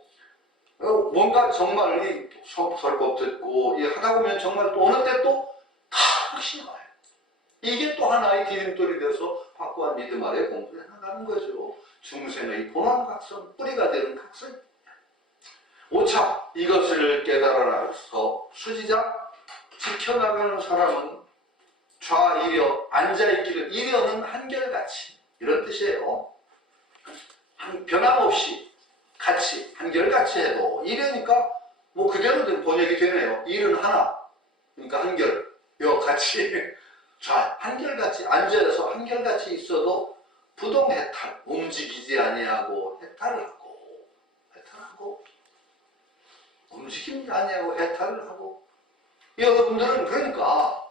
뭔가 정말 이 설법 듣고 하다 보면 정말 또 어느 때 또 다 확신이 와요. 이게 또 하나의 디딤돌이 돼서 확고한 믿음 아래 공부를 해나가는 거죠. 중생의 본원각성, 뿌리가 되는 각성. 5차, 이것을 깨달아서 수지자, 지켜나가는 사람은 좌이려, 앉아있기를, 이려는 한결같이, 이런 뜻이에요. 변함없이, 같이, 한결같이 해도, 이려니까 뭐 그대로 번역이 되네요. 일은 하나, 그러니까 한결, 같이, 한결같이 앉아서 한결같이 있어도 부동해탈, 움직이지 아니하고 해탈하고, 움직이지 아니하고 해탈을 하고. 여러분들은 그러니까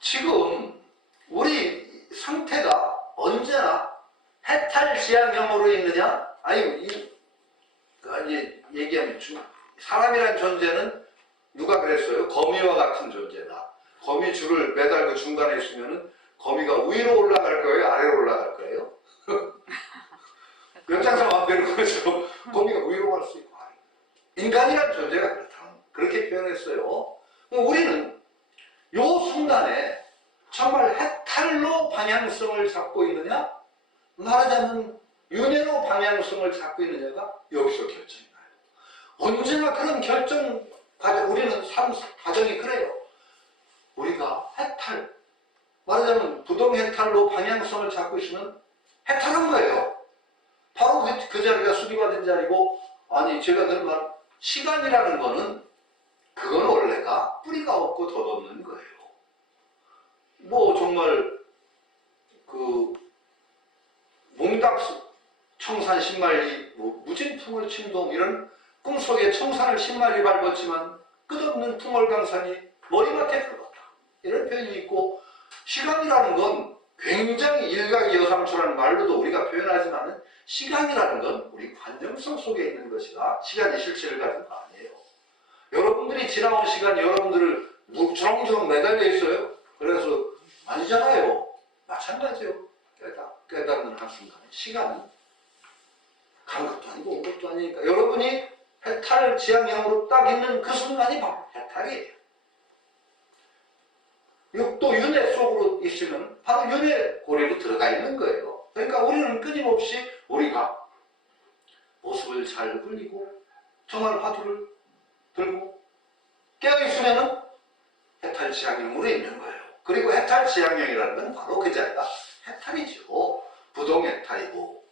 지금 우리 상태가 언제나 해탈지향형으로 있느냐? 아니, 얘기하면 사람이란 존재는 누가 그랬어요? 거미와 같은 존재다. 거미 줄을 매달고 중간에 있으면은 거미가 위로 올라갈 거예요? 아래로 올라갈 거예요? 연장선 마음대로 거죠. 거미가 위로 갈 수 있고 아래로. 인간이란 존재가 그렇게 표현했어요. 우리는 요 순간에 정말 해탈로 방향성을 잡고 있느냐, 말하자면 윤회로 방향성을 잡고 있느냐가 여기서 결정이 나요. 언제나 그런 결정 과정, 우리는 삶 과정이 그래요. 우리가 해탈, 말하자면 부동해탈로 방향성을 잡고 있으면 해탈한 거예요. 바로 그 자리가 수리받은 자리고, 아니 제가 들은 말, 시간이라는 거는 그건 원래가 뿌리가 없고 덧없는 거예요. 뭐 정말 몽닥 청산 신말리, 무진풍을 침동, 이런 꿈속에 청산을 10마리 밟았지만 끝없는 풍월강산이 머리맡에 들어갔다. 이런 표현이 있고, 시간이라는 건 굉장히 일각이여상초라는 말로도 우리가 표현하지만 시간이라는 건 우리 관념성 속에 있는 것이라 시간이 실체를 가진 거 아니에요. 여러분들이 지나온 시간이 여러분들을 주렁주렁 매달려 있어요. 그래서 아니잖아요. 마찬가지요. 깨닫는 한순간에 시간이 간 것도 아니고 온 것도 아니니까 여러분이 해탈 지향형으로 딱 있는 그 순간이 바로 해탈이에요. 육도 윤회 속으로 있으면 바로 윤회 고리로 들어가 있는 거예요. 그러니까 우리는 끊임없이 우리가 모습을 잘 흘리고 정말 화두를 들고 깨어있으면 해탈 지향형으로 있는 거예요. 그리고 해탈 지향형이라는 건 바로 그 자리가 해탈이죠. 부동해탈이고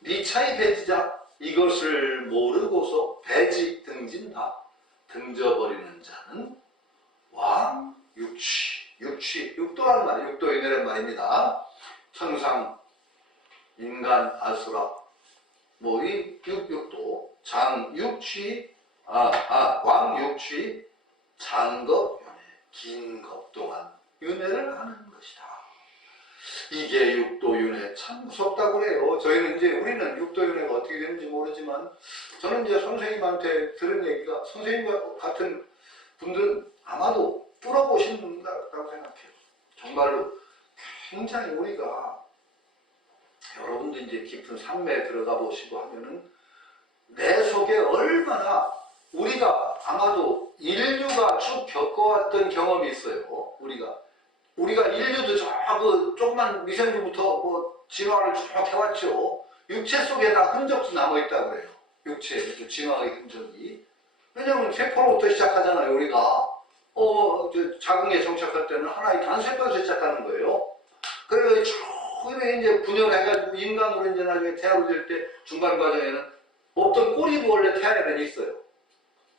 미차의 배지자 이것을 모르고서 배지 등진다 등져버리는 자는 왕육취 육도라는 말이 육도인이라는 말입니다. 천상 인간 아수라 이 육도 장육취 왕육취 장겁 윤회 긴 겁 동안 윤회를 하는 것이다. 이게 육도윤회 참 무섭다고 그래요. 우리는 육도윤회가 어떻게 되는지 모르지만 저는 이제 선생님한테 들은 얘기가 선생님 같은 분들은 아마도 뚫어보신 분 같다고 생각해요. 정말로 굉장히 우리가 여러분도 이제 깊은 산매에 들어가 보시고 하면은 내 속에 얼마나 우리가 아마도 인류가 쭉 겪어왔던 경험이 있어요. 우리가 인류도 그 조그만 미생물부터 진화를 쭉 해왔죠. 육체 속에 다 흔적도 남아있다고 그래요. 육체, 진화의 흔적이. 왜냐면 세포로부터 시작하잖아요, 우리가. 자궁에 정착할 때는 하나의 단세포에서 시작하는 거예요. 그래서 쭉 이제 분열해가지고 인간으로 이제 나중에 태아로 될 때 중간 과정에는 없던 꼬리도 원래 태아에는 있어요.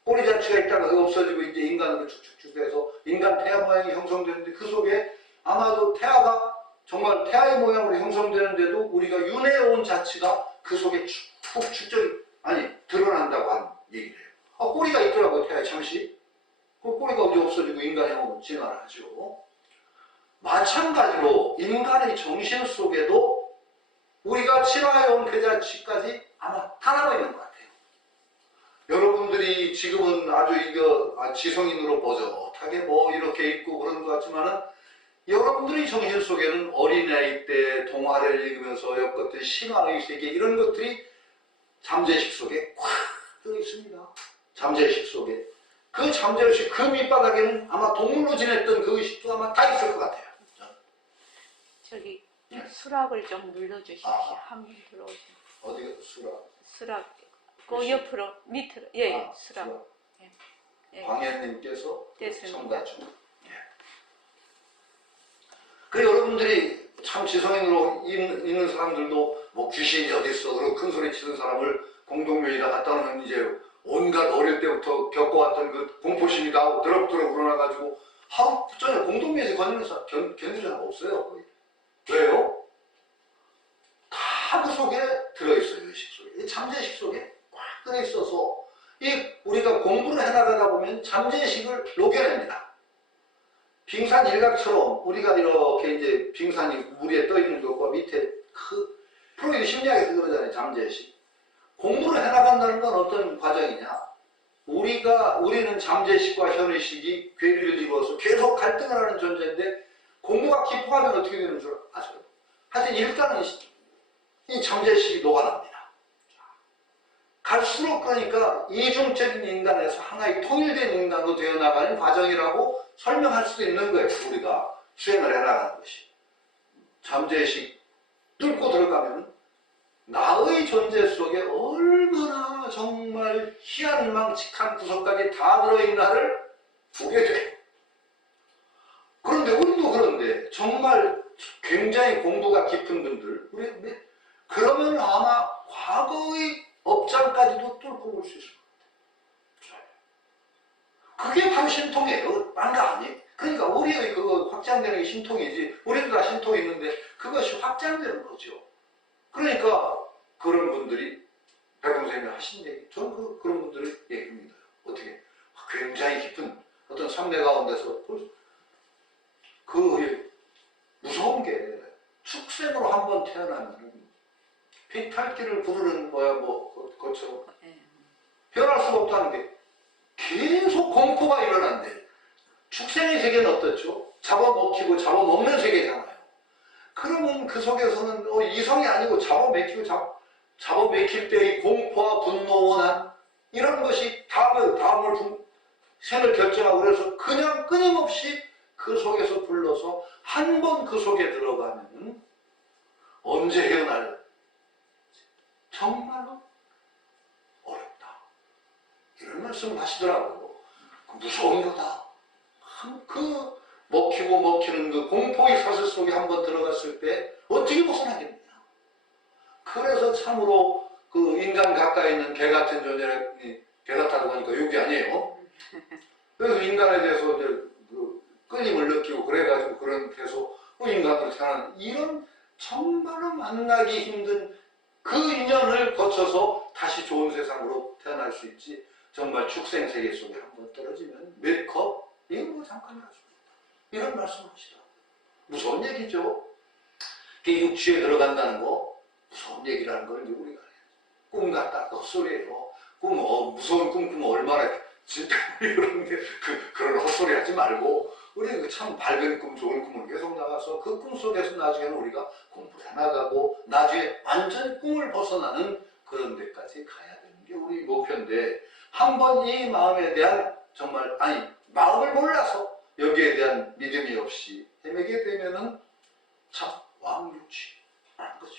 꼬리 자체가 있다가 그거 없어지고 이제 인간으로 쭉쭉쭉 해서 인간 태아 모양이 형성되는데 그 속에 아마도 태아가 정말 태아의 모양으로 형성되는데도 우리가 윤회온 자체가 그 속에 푹 드러난다고 한 얘기를 해요. 꼬리가 있더라고요, 태아에 잠시. 그 꼬리가 언제 없어지고 인간형으로 진화를 하죠. 마찬가지로 인간의 정신 속에도 우리가 진화해온 그 자체까지 아마 다 남아있는 것 같아요. 여러분들이 지금은 아주 지성인으로 버젓하게 이렇게 있고 그런 것 같지만은 여러분들의 정신 속에는 어린아이 때 동화를 읽으면서 엮었던 신화의 세계 이런 것들이 잠재의식 속에 꽉 들어있습니다. 잠재의식 속에. 그 잠재의식 그 밑바닥에는 아마 동물로 지냈던 그 의식도 아마 다 있을 것 같아요. 저기 수락을 좀 눌러주십시오. 한번 들어오세요. 어디가 수락? 수락. 그 옆으로 밑으로. 예, 수락. 예. 광현님께서 됐습니다. 첨가 중. 그 여러분들이 참 지성인으로 있는 사람들도 귀신이 어디 있어 그러고 큰 소리 치는 사람을 공동묘에다 갖다 놓으면 이제 온갖 어릴 때부터 겪어왔던 그 공포심이 다 드럭드럭 우러나가지고 하루 전에 공동묘에서 건드는 사람 견디는 사람 없어요. 거의. 왜요? 다 그 속에 들어있어요. 의식 속에. 잠재의식 속에 꽉 들어있어서 우리가 공부를 해나가다 보면 잠재의식을 녹여냅니다. 빙산 일각처럼 우리가 이렇게 이제 빙산이 물 위에 떠 있는 것과 밑에 프로이드 심리학에서 그러잖아요. 잠재의식. 공부를 해나간다는 건 어떤 과정이냐? 우리는 잠재의식과 현의식이 괴리를 이루어서 계속 갈등을 하는 존재인데 공부가 깊어가면 어떻게 되는 줄 아세요? 하여튼 일단은 이 잠재의식이 녹아납니다. 갈수록 그러니까 이중적인 인간에서 하나의 통일된 인간으로 되어나가는 과정이라고 설명할 수도 있는 거예요. 우리가 수행을 해나가는 것이. 잠재의식 뚫고 들어가면 나의 존재 속에 얼마나 정말 희한망측한 구석까지 다 들어있나를 보게 돼요. 그런데 우리도 그런데 정말 굉장히 공부가 깊은 분들 그러면 아마 과거의 업장까지도 뚫고 볼 수 있을 것 같아요. 그게 바로 신통이에요. 딴 거 아니에요. 그러니까 우리의 그거 확장되는 게 신통이지. 우리도 다 신통이 있는데 그것이 확장되는 거죠. 그러니까 그런 분들이 백원 선생님이 하신 얘기, 저는 그런 분들의 얘기입니다. 어떻게 굉장히 깊은 어떤 삶내 가운데서 그 무서운 게 축생으로 한번 태어나면 피탈기를 부르는 것처럼 변할 수가 없다는 게 계속 공포가 일어난대. 축생의 세계는 어떻죠? 잡아먹히고 잡아먹는 세계잖아요. 그러면 그 속에서는 이성이 아니고 잡아먹히고 잡아먹힐 때의 공포와 분노, 원한 이런 것이 다음을 생을 결정하고 그래서 그냥 끊임없이 그 속에서 불러서 한 번 그 속에 들어가면 언제 헤어날 정말로 어렵다. 이런 말씀을 하시더라고요. 무서운 거다. 그 먹히는 그 공포의 사슬 속에 한번 들어갔을 때 어떻게 벗어나겠느냐. 그래서 참으로 그 인간 가까이 있는 개 같은 존재를, 개 같다고 하니까 욕이 아니에요. 그래서 인간에 대해서 그 끌림을 느끼고 그래가지고 그런 계속 인간으로 태어나는 이런 정말로 만나기 힘든 그 인연을 거쳐서 다시 좋은 세상으로 태어날 수 있지. 정말 축생 세계 속에 한번 떨어지면 몇 컵? 이건 뭐 잠깐 할 수 있다. 이런 말씀을 하시더라고요. 무서운 얘기죠. 육취에 들어간다는 거 무서운 얘기라는 걸 이제 우리가 꿈 같다 헛소리예요. 무서운 꿈 꾸면 얼마나 진짜 그런데 그런 헛소리 하지 말고 우리 참 밝은 꿈, 좋은 꿈을 계속 나가서 그 꿈 속에서 나중에는 우리가 공부를 해나가고 나중에 완전히 꿈을 벗어나는 그런 데까지 가야 되는 게 우리 목표인데 한번 이 마음에 대한 정말 마음을 몰라서 여기에 대한 믿음이 없이 헤매게 되면은 참 왕육취라는 거죠.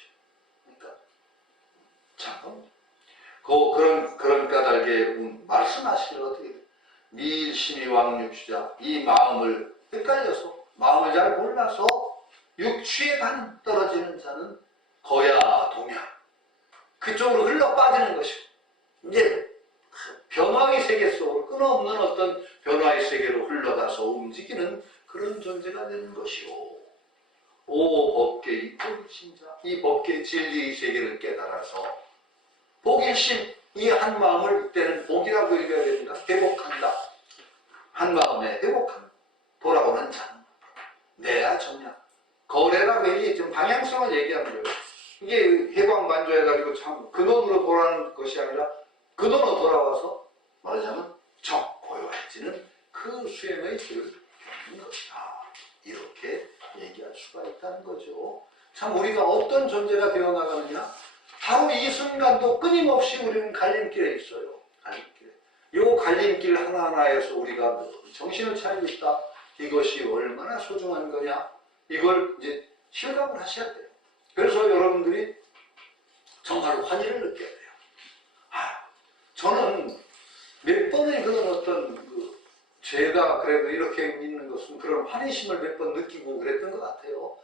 그러니까 참 그런 까닭에 말씀하시길 어떻게 미일심이 왕육취자 이 마음을 헷갈려서 마음을 잘 몰라서 육취에 떨어지는 자는 거야 동야 그쪽으로 흘러 빠지는 것이고 이제 변화의 세계 속으로 끊어없는 어떤 변화의 세계로 흘러가서 움직이는 그런 존재가 되는 것이오. 오 법계의 복이신 자, 이 법계의 진리의 세계를 깨달아서 복일심, 이 한 마음을 이때는 복이라고 읽어야 됩니다. 회복한다. 한 마음에 회복한다. 돌아오는 자는 내야 정량. 거래라고 얘기 좀 방향성을 얘기하는 거예요. 이게 해광만조해가지고 참 근원으로 돌아오는 것이 아니라 근원으로 돌아와서 말하자면 고요해지는 그 수행의 길을 겪는 것이다. 이렇게 얘기할 수가 있다는 거죠. 참 우리가 어떤 존재가 되어나가느냐? 바로 이 순간도 끊임없이 우리는 갈림길에 있어요. 갈림길에. 이 갈림길 하나하나에서 우리가 정신을 차리고 있다. 이것이 얼마나 소중한 거냐? 이걸 이제 실감을 하셔야 돼요. 그래서 여러분들이 정말 환희를 느껴야 돼요. 저는 몇 번의 그런 어떤 제가 그래도 이렇게 믿는 것은 그런 환희심을 몇 번 느끼고 그랬던 것 같아요.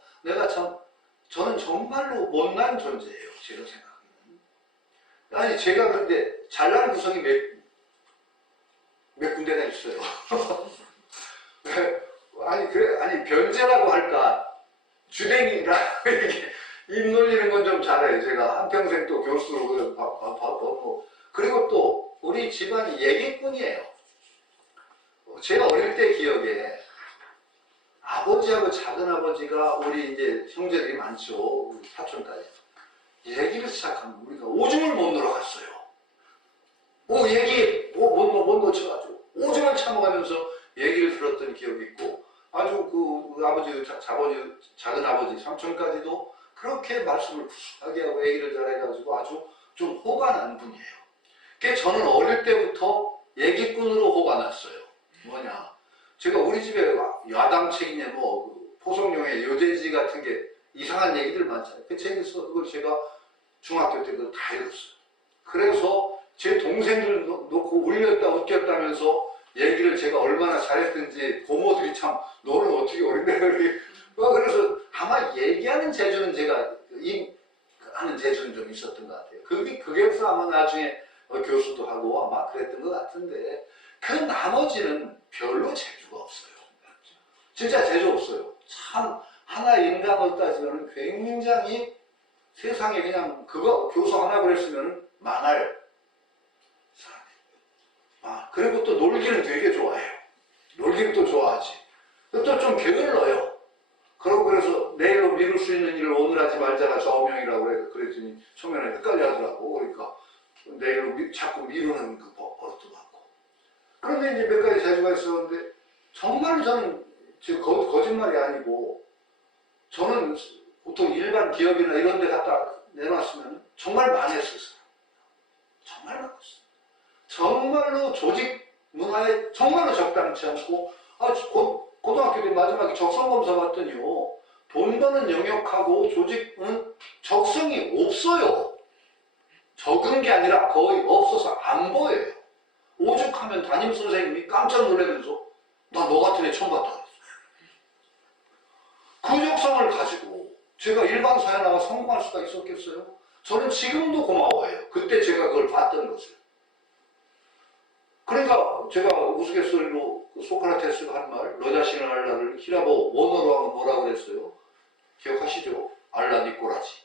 저는 정말로 못난 존재예요. 제가 생각하기는. 제가 그런데 잘난 구성이 몇 군데나 있어요. 변제라고 할까, 주댕이라, 이렇게 입 놀리는 건 좀 잘해요. 제가 한평생 또 교수로, 그리고 또 우리 집안이 얘기꾼이에요. 제가 어릴 때 기억에 아버지하고 작은아버지가 우리 이제 형제들이 많죠. 우리 사촌딸이. 얘기를 시작하면 우리가 오줌을 못 눌러 갔어요. 못 놓쳐가지고 오줌을 참아가면서 얘기를 들었던 기억이 있고 아주 그 아버지, 작은아버지, 삼촌까지도 그렇게 말씀을 구수하게 하고 얘기를 잘해가지고 아주 좀 호가 난 분이에요. 그래서 저는 어릴 때부터 얘기꾼으로 호가 났어요. 뭐냐? 제가 우리 집에 야당책이냐 포성용의 요제지 같은 게 이상한 얘기들 많잖아요. 그 책에서 그걸 제가 중학교 때 그걸 다 읽었어요. 그래서 제 동생들 놓고 울렸다 웃겼다면서 얘기를 제가 얼마나 잘했든지 고모들이 참 너는 어떻게 어린데 그래서 아마 얘기하는 재주는 제가 하는 재주는 좀 있었던 것 같아요. 그게서 아마 나중에 교수도 하고 아마 그랬던 것 같은데 그 나머지는 별로 재주가 없어요. 진짜 재주 없어요. 참 하나 인간으로 따지면 굉장히 세상에 그냥 교수 하나 그랬으면 망할 사람이에요. 아, 그리고 또 놀기는 되게 좋아해요. 놀기는 또 좋아하지. 또 좀 게을러요. 그래서 내일로 미룰 수 있는 일을 오늘 하지 말자가 좌우명이라고 그랬더니 처음에는 헷갈려 하더라고. 그러니까 내일로 자꾸 미루는 그 버릇도 많고. 그런데 이제 몇 가지 재주가 있었는데, 정말 저는 지금 거짓말이 아니고, 저는 보통 일반 기업이나 이런 데 갖다 내놨으면 정말 망했었어요. 정말 망했어요. 정말로 조직 문화에 정말로 적당치 않고, 고등학교 때 마지막에 적성검사 봤더니요, 돈 버는 영역하고 조직은 적성이 없어요. 적은 게 아니라 거의 없어서 안 보여요. 오죽하면 담임선생님이 깜짝 놀라면서 나 너 같은 애 처음 봤다. 그 적성을 가지고 제가 일반 사회 나가 성공할 수가 있었겠어요? 저는 지금도 고마워해요. 그때 제가 그걸 봤던 것을. 그러니까 제가 우스갯소리로 소크라테스가 한 말, 너 자신을 알라를 히라보 원어로 하면 뭐라고 그랬어요? 기억하시죠? 알라 니 꼬라지.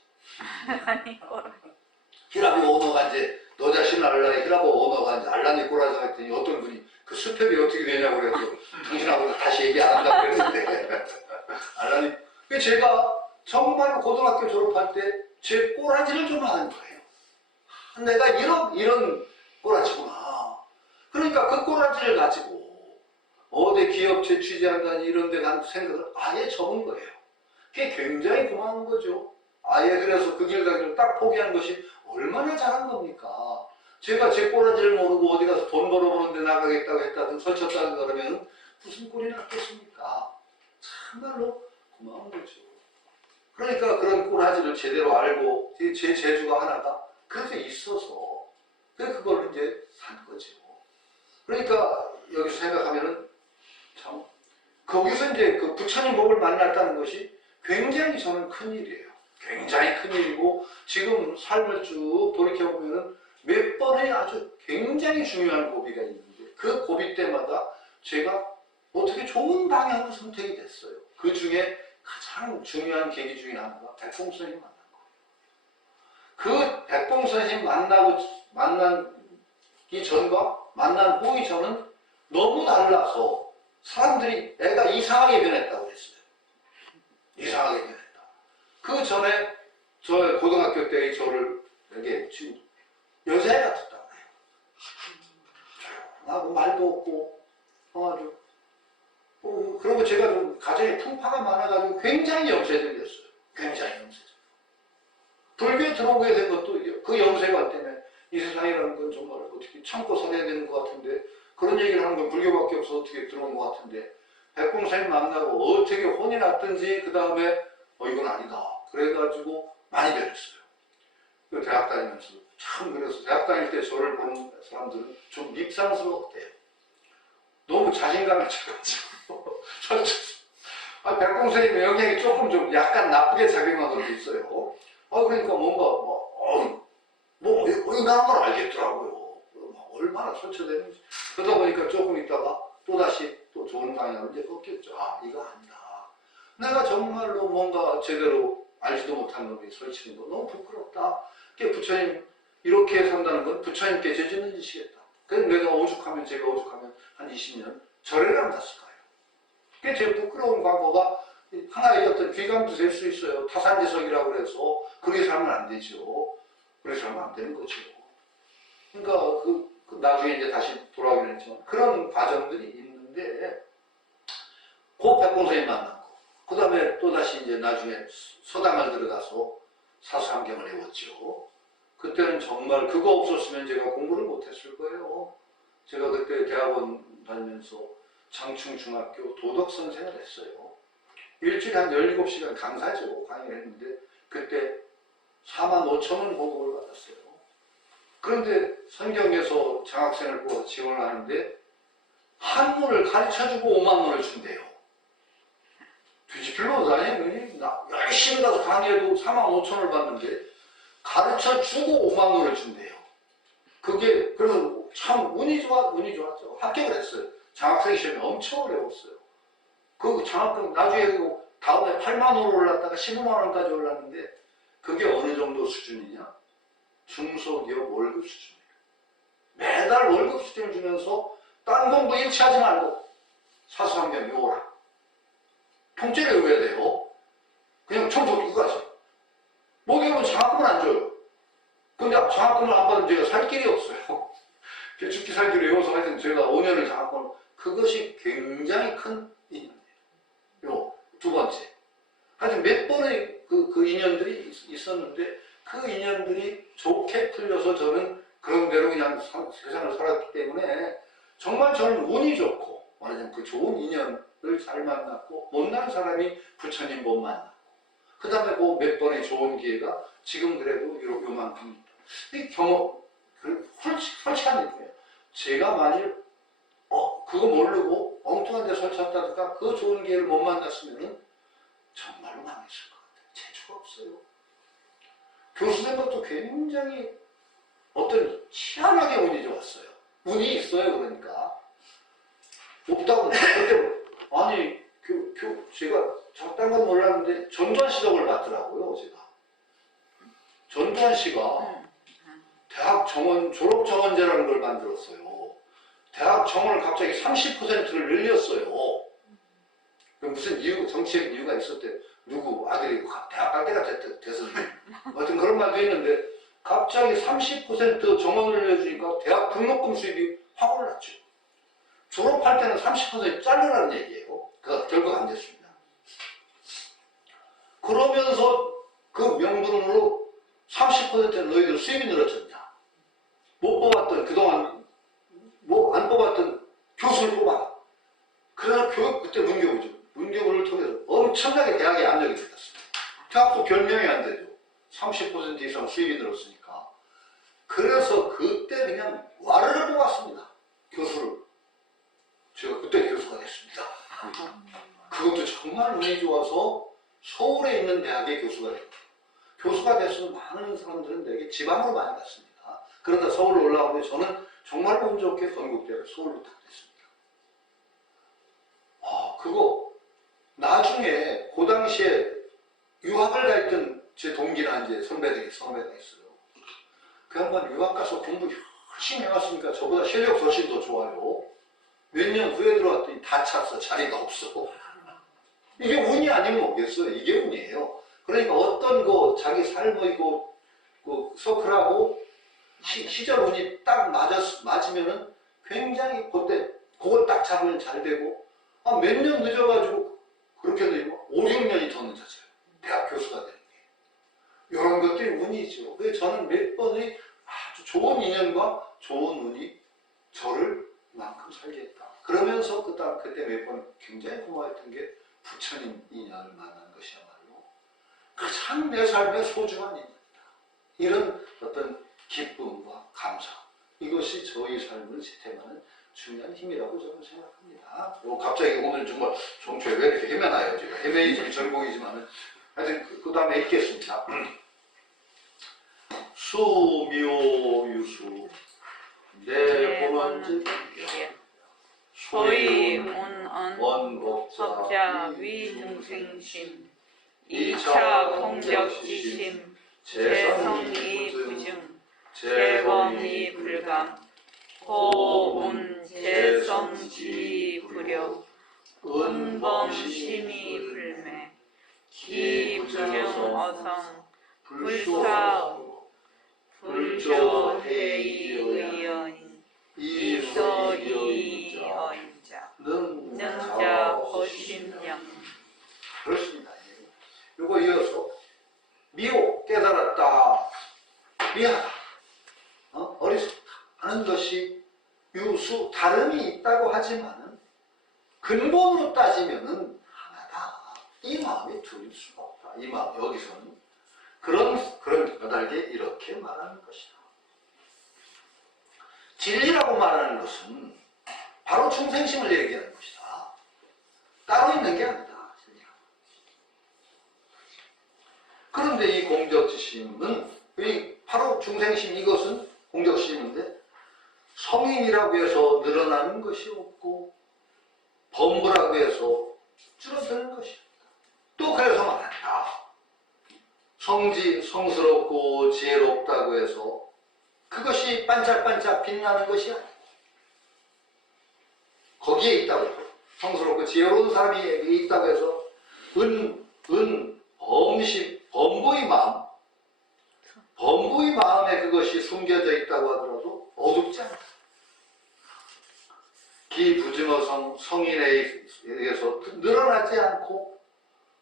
아니 꼬라. 히라보 원어가 이제 너 자신을 알라의 히라보 원어가 이제 알라 니 꼬라지 했더니 어떤 분이 그 스펙이 어떻게 되냐고 그래서 당신하고 다시 얘기 안 한다고 그랬는데 알라 니. 제가 정말 고등학교 졸업할 때 제 꼬라지를 좀 아는 거예요. 내가 이런 꼬라지구나. 그러니까 그 꼬라지를 가지고 어디 기업체 취재한다니 이런 데 간 생각을 아예 접은 거예요. 그게 굉장히 고마운 거죠. 아예 그래서 그 길 가기를 딱 포기한 것이 얼마나 잘한 겁니까? 제가 제 꼬라지를 모르고 어디 가서 돈 벌어보는데 나가겠다고 했다든 설쳤다든 그러면 무슨 꼴이 났겠습니까? 참말로 고마운 거죠. 그러니까 그런 꼬라지를 제대로 알고 제 재주가 하나가 그렇게 있어서 그걸 이제 산 거죠. 그러니까 여기서 생각하면은 참 거기서 이제 그 부처님 법을 만났다는 것이 굉장히 저는 큰일이에요. 굉장히 큰일이고 지금 삶을 쭉 돌이켜보면은 몇 번의 아주 굉장히 중요한 고비가 있는데 그 고비 때마다 제가 어떻게 좋은 방향으로 선택이 됐어요. 그 중에 가장 중요한 계기 중에 하나가 백봉 선생님 만난 거예요. 그 백봉 선생님 만나기 전과 만난 후이 저는 너무 달라서 사람들이 애가 이상하게 변했다고 했어요. 이상하게 변했다. 그 전에 저 고등학교 때 저를 이렇게 지금 여자애 같았다고 해요. 조용하고 말도 없고 아주 그리고 제가 좀 가정에 풍파가 많아가지고 굉장히 염세적이었어요. 굉장히 염세적. 불교에 들어오게 된 것도 그 염세관 때문에 이 세상이라는 건 정말 어떻게 참고 살아야 되는 것 같은데 그런 얘기를 하는 건 불교밖에 없어 어떻게 들어온 것 같은데 백공사님 만나고 어떻게 혼이 났든지 그 다음에 이건 아니다. 그래가지고 많이 변했어요. 그 대학 다니면서 참 그래서 대학 다닐 때 저를 보는 사람들은 좀 밉상스러웠대요. 너무 자신감을 쳐가지고 백공사님의 영향이 조금 좀 약간 나쁘게 작용한 것도 있어요. 그러니까 뭔가 인간한 걸 알겠더라고요. 얼마나 설쳐되는지. 그러다 보니까 조금 있다가 또다시 또 좋은 방향으로 이제 꺾였죠. 이거 아니다. 내가 정말로 뭔가 제대로 알지도 못한 놈이 설치는 거 너무 부끄럽다. 부처님 이렇게 산다는 건 부처님께 죄짓는 짓이겠다. 그래서 내가 오죽하면 제가 오죽하면 한 20년 절에를 안 갔을 거예요. 그게 제 부끄러운 과거가 하나의 어떤 귀감도 될 수 있어요. 타산지석이라고 해서 그렇게 살면 안 되죠. 그렇게 살면 안 되는 거죠. 그러니까 그 나중에 이제 다시 돌아오긴 했지만 그런 과정들이 있는데 그 백공선생님 만났고 그 다음에 또다시 이제 나중에 서당을 들어가서 사수함경을 외웠죠. 그때는 정말 그거 없었으면 제가 공부를 못했을 거예요. 제가 그때 대학원 다니면서 장충중학교 도덕선생을 했어요. 일주일에 한 17시간 강사죠. 강의를 했는데 그때 45,000원 보급을 받았어요. 그런데 성경에서 장학생을 뽑아서 지원을 하는데 한문을 가르쳐주고 5만 원을 준대요. 뒤집힐 거 아니에요? 열심히 가서 강의해도 45,000원을 받는데 가르쳐주고 5만 원을 준대요. 그게 그래서 참 운이 좋았죠. 합격을 했어요. 장학생 시험에 엄청 어려웠어요. 그 장학금 나중에 다음에 8만 원으로 올랐다가 15만 원까지 올랐는데 그게 어느 정도 수준이냐? 중소기업 월급 수준이에요. 매달 월급 수준을 주면서 딴 공부 일치하지 말고 사수학년 요라. 통째로 외워야 돼요. 그냥 청소 두고 가세요. 목요일은 장학금을 안 줘요. 근데 장학금을 안 받으면 제가 살 길이 없어요. 죽기 살기로 외워서 하여튼 제가 5년을 장학금을, 그것이 굉장히 큰 인연이에요. 요 두 번째. 하여튼 몇 번의 그 인연들이 있었는데 그 인연들이 좋게 풀려서 저는 그런 대로 그냥 세상을 살았기 때문에 정말 저는 운이 좋고 말하자면 그 좋은 인연을 잘 만났고 못난 사람이 부처님 못 만났고 그 다음에 그 몇 번의 좋은 기회가 지금 그래도 요만큼 이 경험 설치한 일이에요. 제가 만일 그거 모르고 엉뚱한 데 설쳤다든가 그 좋은 기회를 못 만났으면 정말로 망했을 것 같아요. 재주가 없어요. 교수된 것도 굉장히 어떤 희한하게 운이 좋았어요. 운이 있어요. 그러니까 없다고 그때 아니 제가 딴 건 몰랐는데 전두환 시덕을 받더라고요. 제가 전두환 씨가 대학 정원 졸업 정원제라는 걸 만들었어요. 대학 정원을 갑자기 30%를 늘렸어요. 무슨 이유, 정치적인 이유가 있었대. 누구 아들이 대학 갈 때가 돼서 하여튼 그런 말도 있는데 갑자기 30% 정원을 늘려주니까 대학 등록금 수입이 확 올랐죠. 졸업할 때는 30% 자르라는 얘기예요. 그 결과가 안 됐습니다. 그러면서 그 명분으로 30%는 너희들 수입이 늘어졌냐. 못 뽑았던 그동안 뭐 안 뽑았던 교수를 뽑아. 그러나 교육 그때 문교부죠. 문교부를 통해서 엄청나게 대학에 압력이 들었습니다. 대학도 결명이 안 되죠. 30% 이상 수입이 늘었으니까. 그래서 그때 그냥 와르르 뽑았습니다. 교수를. 제가 그때 교수가 됐습니다. 그것도 정말 운이 좋아서 서울에 있는 대학의 교수가 됐고 교수가 됐으면 많은 사람들은 되게 지방으로 많이 갔습니다. 그러다 서울로 올라오는데 저는 정말 운 좋게 건국대를 서울로 딱 됐습니다. 그거 나중에 그 당시에 유학을 가 있던 제 동기나 이제 선배가 있어요. 그 양반 유학 가서 공부 열심히 해왔으니까 저보다 실력 훨씬 더 좋아요. 몇 년 후에 들어왔더니 다 찼어. 자리가 없어. 이게 운이 아니면 뭐겠어요? 이게 운이에요. 그러니까 어떤 자기 삶의 서클하고 시절 운이 딱 맞으면은 굉장히 그때 그걸 딱 잡으면 잘 되고 몇 년 늦어가지고 그렇게 되면 5, 6년이 더 늦어져요. 대학 교수가 되는 게. 이런 것들이 운이죠. 그래서 저는 몇 번의 아주 좋은 인연과 좋은 운이 저를 만큼 살게 했다. 그러면서 그때 몇 번 굉장히 고마웠던 게 부처님 인연을 만난 것이야말로 가장 내 삶의 소중한 인연이다. 이런 어떤 기쁨과 감사, 이것이 저희 삶을 지탱하는 중요한 힘이라고 저는 생각합니다. 갑자기 오늘 정말 정초에 왜 이렇게 헤매나요? 제가 헤매이즘이 전공이지만은 하여튼 그 다음에 읽겠습니다. 수묘유수 내 본원즉 소위 운언 원법자 위중생심 2차 공적지심 재성이 부증 재범이 불감 호운 재성지 불여 은범심이 불매 기부증 어성 불사 불조회의의연 이서이어인자 능자 허심령. 그렇습니다. 요거 이어서 미호 깨달았다 미하다 어리석다 하는 것이 유수 다름이 있다고 하지만은 근본으로 따지면은 하나다. 이 마음이 둘일 수가 없다. 이 마음 여기서는 그런 여달게 이렇게 말하는 것이다. 진리라고 말하는 것은 바로 충생심을 얘기하는 것이다. 따로 있는 게 아니다. 진리가. 그런데 이 공적지심은 바로 충생심 이것은 공적심인데 성인이라고 해서 늘어나는 것이 없고 범부라고 해서 줄어드는 것이 없다. 또 그래서 말한다. 성스럽고 지혜롭다고 해서 그것이 반짝반짝 빛나는 것이 아니고 거기에 있다고. 성스럽고 지혜로운 사람이 있다고 해서 범부의 마음에 그것이 숨겨져 있다고 하더라도 어둡지 않다. 기부증어성 성인에 의해서 늘어나지 않고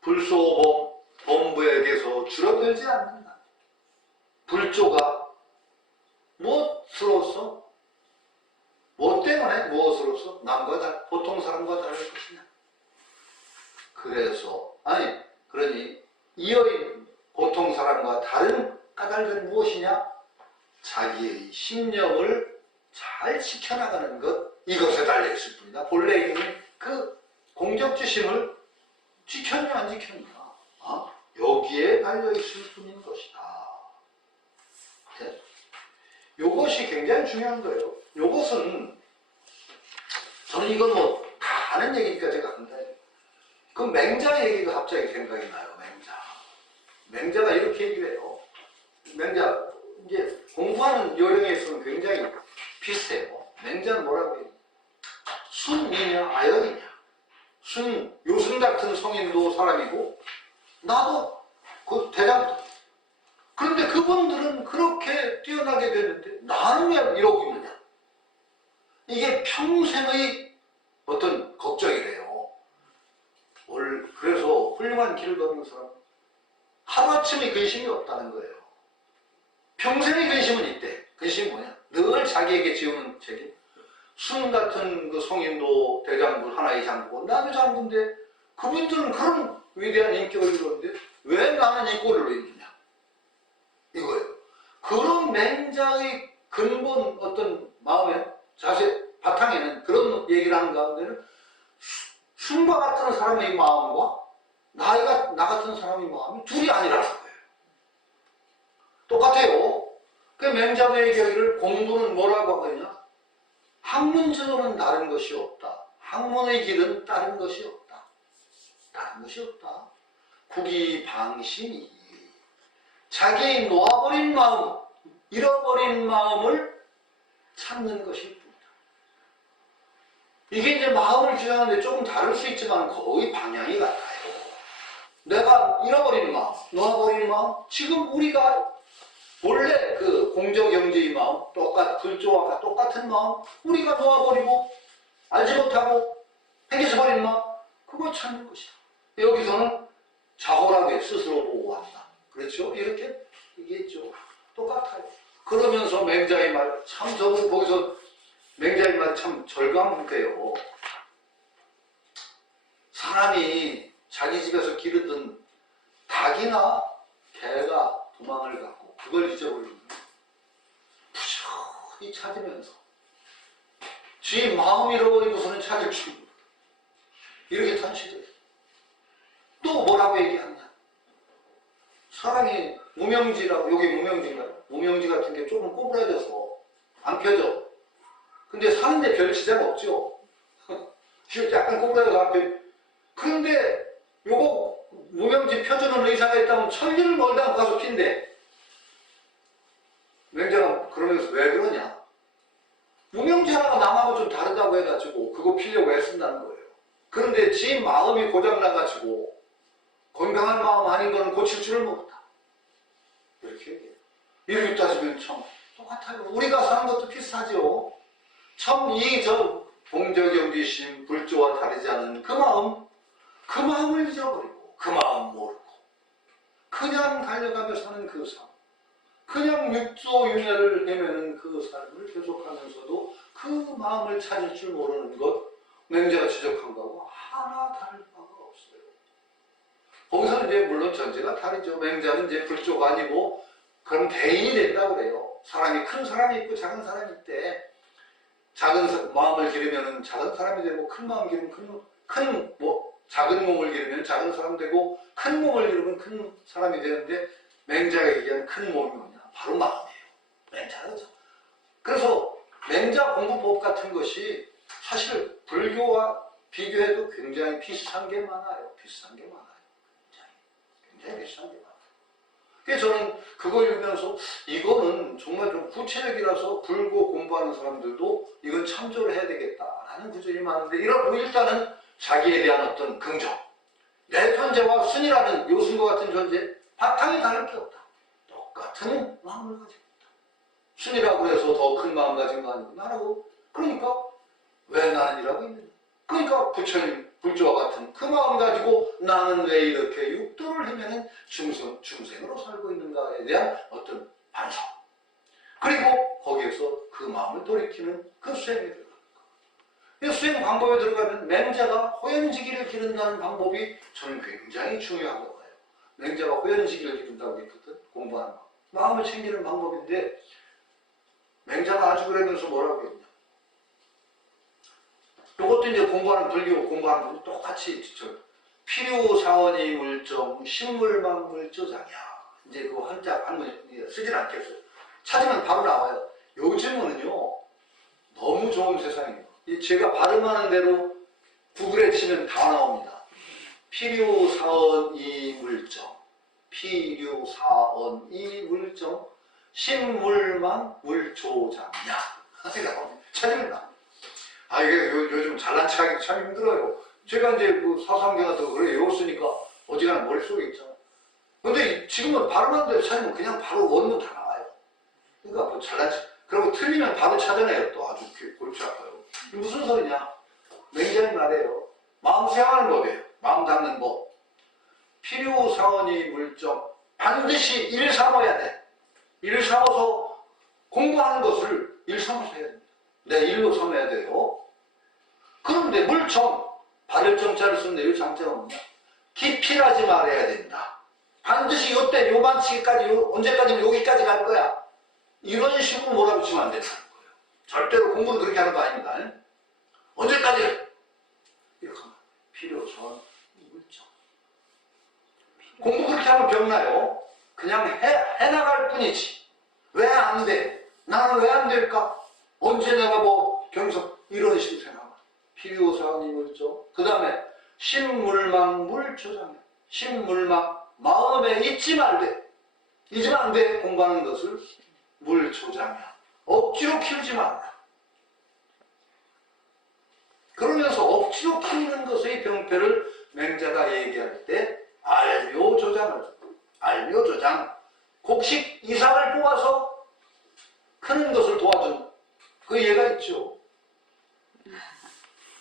불소범 범부에게서 줄어들지 않는다. 불조가 무엇으로서? 무엇 때문에? 무엇으로서? 보통 사람과 다를 것이냐. 그러니 이 여인 보통 사람과 다른 까닭은 무엇이냐? 자기의 신념을 잘 지켜나가는 것, 이것에 달려있을 뿐이다. 본래 있는 그 공적지심을 지켰냐 안 지켰냐, 여기에 달려있을 뿐인 것이다. 네? 요것이 굉장히 중요한 거예요. 요것은 저는 이건 뭐 다 아는 얘기니까 제가 한다. 그 맹자 얘기가 갑자기 생각이 나요. 맹자가 이렇게 얘기를 해요. 맹자 이제 공부하는 요령에 있어서는 굉장히 비슷해요. 맹자는 뭐라고 해요? 순이냐 아역이냐. 요순 같은 성인도 사람이고 나도 그 대장도. 그런데 그분들은 그렇게 뛰어나게 됐는데 나는 왜 이러고 있느냐. 이게 평생의 어떤 걱정이래요. 그래서 훌륭한 길을 걷는 사람 하루아침에 근심이 없다는 거예요. 평생의 근심은 있대. 근심이 뭐냐? 늘 자기에게 지우는 책임. 순 같은 그 성인도 대장부 하나의 장부고 나도 장부인데 그분들은 그런 위대한 인격을 이루었는데 왜 나는 이 꼴로 있느냐 이거예요. 그런 맹자의 근본 어떤 마음의 자세 바탕에는 그런 얘기를 하는 가운데는 순과 같은 사람의 마음과 나 같은 사람의 마음이 둘이 아니라는 거예요. 똑같아요. 그 맹자의 얘기를 공부는 뭐라고 하느냐? 학문적으로는 다른 것이 없다. 학문의 길은 다른 것이 없다. 다른 것이 없다. 국이방심이 자기의 놓아버린 마음, 잃어버린 마음을 찾는 것일 뿐이다. 이게 이제 마음을 주장하는데 조금 다를 수 있지만 거의 방향이 같아요. 내가 잃어버린 마음, 놓아버린 마음, 지금 우리가 원래 그 공정경제의 마음, 불조와 똑같은 마음, 우리가 놓아버리고 알지 못하고 행해져버린 마음, 그걸 찾는 것이다. 여기서는 자호라게 스스로 보호한다. 그렇죠? 이렇게 얘기했죠. 똑같아요. 그러면서 맹자의 말, 참 저도 거기서 맹자의 말 참 절감돼요. 사람이 자기 집에서 기르던 닭이나 개가 도망을 가고 그걸 잊어버리면 부지런히 찾으면서 쥐 마음 잃어버리고서는 찾을 줄 모르다. 이렇게 탄식을 해요. 또 뭐라고 얘기하냐? 사람이 무명지라고, 여기 무명지인가요? 무명지 같은 게 조금 꼬부라져서 안 펴져. 근데 사는데 별 지장 없죠. 약간 꼬부라져서 안 펴져. 그런데 요거 무명지 펴주는 의사가 있다면 천리를 멀다 가서 핀대. 맹자가 그러면서 왜 그러냐? 무명지 하나가 남하고 좀 다르다고 해가지고 그거 피려고 애쓴다는 거예요. 그런데 지 마음이 고장나가지고 건강한 마음 아닌 거는 고칠 줄을 모른다. 이렇게 얘기해요. 이렇게 따지면 참 똑같아요. 우리가 사는 것도 비슷하죠. 참 공정경지심, 불조와 다르지 않은 그 마음을 잊어버리고 그 마음 모르고 그냥 달려가며 사는 그 삶, 그냥 육조윤회를 헤매는 그 삶을 계속하면서도 그 마음을 찾을 줄 모르는 것, 맹자가 지적한 거하고 하나 다를 바가 없어요. 거기서는 이제 물론 전제가 다르죠. 맹자는 이제 불조가 아니고 그럼 대인이 된다고 그래요. 사람이 큰 사람이 있고 작은 사람이 있대. 작은 마음을 기르면 작은 사람이 되고 큰 마음 기르면 작은 몸을 기르면 작은 사람 되고 큰 몸을 기르면 큰 사람이 되는데 맹자가 얘기하는 큰 몸이 뭐냐? 바로 마음이에요. 맹자죠. 그래서 맹자 공부법 같은 것이 사실 불교와 비교해도 굉장히 비슷한 게 많아요. 굉장히 비슷한 게 많아요. 그래서 저는 그걸 읽으면서 이거는 정말 좀 구체적이라서 불고 공부하는 사람들도 이건 참조를 해야 되겠다라는 구절이 많은데 이런 일단은 자기에 대한 어떤 긍정, 내 존재와 순이라는 요순과 같은 존재 바탕이 다를 게 없다. 똑같은 마음을 가지고 있다. 순이라고 해서 더 큰 마음 가진 거 아니고 나라고. 그러니까 왜 나는 이라고 있느냐. 그러니까 부처님 불조와 같은 그 마음 가지고 나는 왜 이렇게 육도를 헤매는 중생으로 살고 있는가에 대한 어떤 반성. 그리고 거기에서 그 마음을 돌이키는 그 수행에 들어갑니다. 이 수행 방법에 들어가면 맹자가 호연지기를 기른다는 방법이 저는 굉장히 중요하다고 봐요. 맹자가 호연지기를 기른다고 했거든. 공부하는 방법. 마음을 챙기는 방법인데 맹자가 아주 그러면서 뭐라고 했냐. 이것도 이제 공부하는 불교 공부하는 분이 똑같이 필요사원이 물정 신물망물조장이야. 이제 그 한자 한문 쓰진 않겠어요. 찾으면 바로 나와요. 요즘은요 너무 좋은 세상이에요. 제가 발음하는 대로 구글에 치면 다 나옵니다. 필요사원이 물정, 필요사원이 물정, 신물망 물조장이야. 찾으면 나옵니다. 아, 이게 요즘 잘난 척하기 참 힘들어요. 제가 이제 그 사상계가 그래 외웠으니까 어지간한 머릿속에 있잖아. 근데 지금은 발음하는 대로 찾으면 그냥 바로 원문 다 나와요. 그러니까 뭐 잘난 척. 그리고 틀리면 바로 찾아내요. 또 아주 골치 아파요. 무슨 소리냐? 맹자의 말이에요. 마음 생활하는 법이에요. 마음 닦는 법. 필요사원이 물정. 반드시 일 삼아야 돼. 일 삼아서 공부하는 것을 일 삼아서 해야 됩니다. 내 일로 삼아야 돼요. 그런데 물정, 바를 정자를 쓰는데 이 장자가 뭐냐? 기필하지 말아야 된다. 반드시 요때 요만치기까지 언제까지는 여기까지 갈 거야. 이런 식으로 몰아붙이면 안 된다는 거예요. 절대로 공부는 그렇게 하는 거 아닙니다. 언제까지? 이렇게 하면 필요선 물정. 공부 그렇게 하면 병나요. 그냥 해나갈 뿐이지. 왜 안 돼? 나는 왜 안 될까? 언제 내가 뭐 경성 이런 식으로 생각하면 필요사원이 물정. 그 다음에 신물망 물조장. 신물망 마음에 잊지 말되 잊으면 안 돼. 공부하는 것을 물조장이야. 억지로 키우지 말라. 그러면서 억지로 키우는 것의 병폐를 맹자가 얘기할 때 알묘조장을 알묘조장 곡식 이삭을 뽑아서 크는 것을 도와준 그 예가 있죠.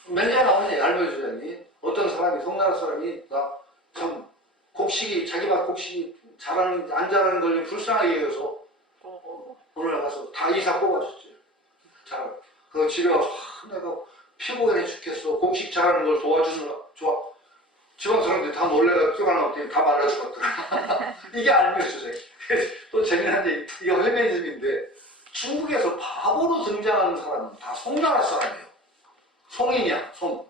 맹자에 나오는 알묘조장이 어떤 사람이 송나라 사람이 참 곡식이 자기 밭 곡식이 자라는 안 자라는 걸 불쌍하게 여겨서 어느 날 가서 다 이삭 뽑아줬죠. 자, 그 집에 와서 내가 피곤해 죽겠어. 곡식 자라는 걸 도와주느라 좋아. 지방 사람들이 다 놀래가 뛰어나왔더니 다 말라 죽었더라. 이게 알묘조장. 또 재미난 얘기. 이게 헬메니즘인데 중국에서 바보로 등장하는 사람은 다 송나라 사람이에요. 송인이야, 송.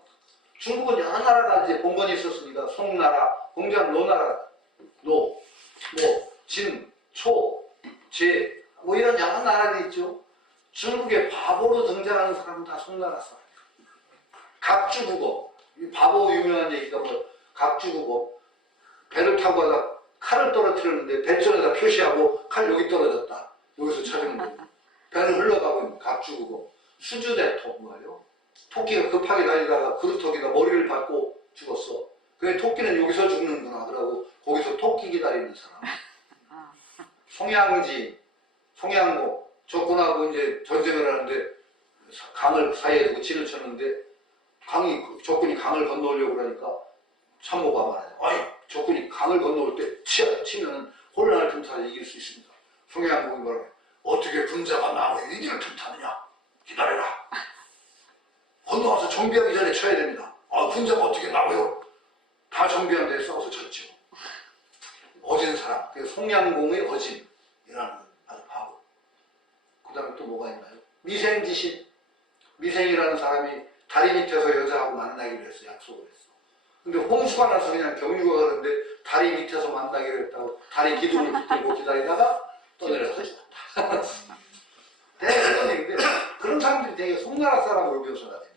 중국은 여러 나라가 이제 본건이 있었으니까 송나라, 공장 노나라, 노, 뭐, 진, 초, 제, 뭐 이런 여러 나라가 있죠. 중국에 바보로 등장하는 사람은 다 송나라 사람이에요. 각주국어. 이 바보 유명한 얘기가 뭐, 각주국어. 배를 타고 가다 칼을 떨어뜨렸는데 배전에다 표시하고 칼 여기 떨어졌다. 여기서 찾은 거예요. 배는 흘러가고 있는 각주국어. 수주대토 뭐예요? 토끼가 급하게 달리다가 그루터기가 머리를 밟고 죽었어. 그래 토끼는 여기서 죽는구나. 그러고 거기서 토끼 기다리는 사람. 송양지, 송양고 적군하고 이제 전쟁을 하는데 강을 사이에 두고 진을 쳤는데 적군이 강을 건너오려고 그러니까 참모가 말하죠. 아이 적군이 강을 건너올 때 치면 혼란을 틈타서 이길 수 있습니다. 송양국이 뭐라고 해? 어떻게 군자가 나무에 이기를 틈타느냐? 기다려라. 건너와서 정비하기 전에 쳐야 됩니다. 아, 군자가 어떻게 나와요? 다 정비한 데에 싸워서 졌죠. 어진 사람. 그게 송양공의 어진이라는 아주 바보. 그 다음에 또 뭐가 있나요? 미생지신. 미생이라는 사람이 다리 밑에서 여자하고 만나기로 했어. 약속을 했어. 근데 홍수가 나서 그냥 경유가 가는데 다리 밑에서 만나기로 했다고 다리 기둥을 붙들고 기다리다가 떠내려서 죽었다. 그런 얘기인데 그런 사람들이 되게 송나라 사람으로 묘사가 됩니다.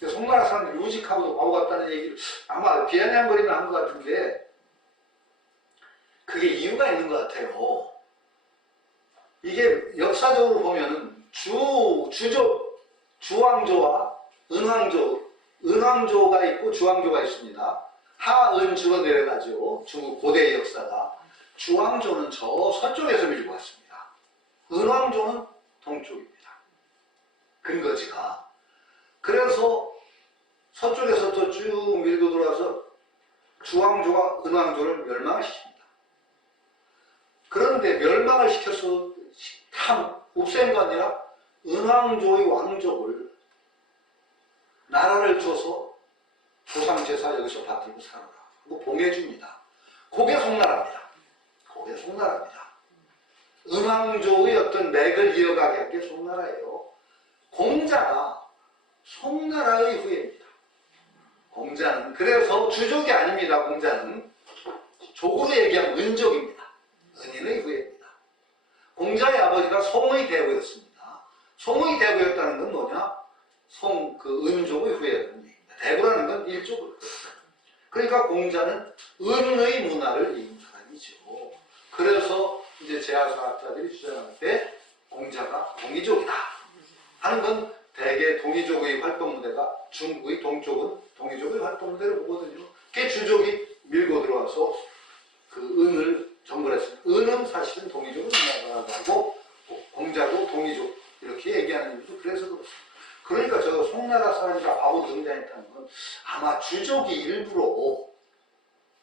송나라 사람들이 유직하고도 바보 같다는 얘기를 아마 비아냥거리면 한 것 같은데 그게 이유가 있는 것 같아요. 이게 역사적으로 보면은 주왕조와 은왕조가 있고 주왕조가 있습니다. 하은주로 내려가죠. 중국 고대 역사가. 주왕조는 저 서쪽에서 밀고 왔습니다. 은왕조는 동쪽입니다. 근거지가. 그래서 서쪽에서부터 쭉 밀고 들어와서 주왕조와 은왕조를 멸망을 시킵니다. 그런데 멸망을 시켜서 없앤 거 아니라 은왕조의 왕족을 나라를 줘서 조상제사 여기서 받들고 살아라 하고 봉해줍니다. 그게 송나라입니다. 그게 송나라입니다. 은왕조의 어떤 맥을 이어가게 한 게 송나라예요. 공자가 송나라의 후예입니다. 공자는 그래서 주족이 아닙니다. 공자는 족으로 얘기하면 은족입니다. 은인의 후예입니다. 공자의 아버지가 송의 대부였습니다. 송의 대부였다는 건 뭐냐? 은족의 후예라는 얘기입니다. 대부라는 건 일족을. 그러니까 공자는 은의 문화를 이은 사람이죠. 그래서 이제 제하사학자들이 주장할 때 공자가 동이족이다 하는 건 대개 동이족의 활동 무대가 중국의 동쪽은 동이족의 활동 무대를 보거든요. 그게 주족이 밀고 들어와서 그 은을 정벌했습니다. 은은 사실은 동이족을 문화라고 공자도 동이족 이렇게 얘기하는 이유도 그래서 그렇습니다. 그러니까 저 송나라 사람이가 바보로 등장했다는 건 아마 주족이 일부러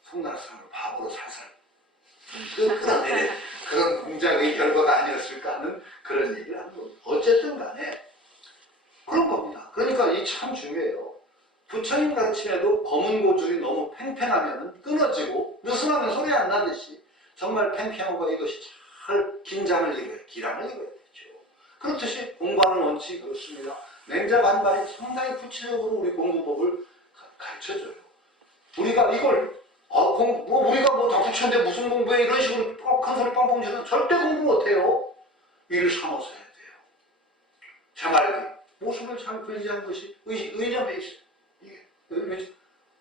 송나라 사람을 바보로 살살 끌어내는 그런 공작의 결과가 아니었을까 하는 그런 얘기를 하는 겁니다. 어쨌든 간에 그런 겁니다. 그러니까 이 참 중요해요. 부처님 가르침에도 검은 고줄이 너무 팽팽하면 끊어지고 느슨하면 소리 안 나듯이 정말 팽팽하고 이것이 잘 긴장을 이루어야 기량을 이루어야 되죠. 그렇듯이 공부하는 원칙이 그렇습니다. 맹자 반발이 상당히 구체적으로 우리 공부법을 가르쳐줘요. 우리가 이걸 우리가 다 부처인데 무슨 공부해 이런 식으로 큰 소리 뻥뻥 지르면 절대 공부 못해요. 이를 삼아서 해야 돼요. 제 말이 모습을 잘 의지하는 것이 의념에 있어요.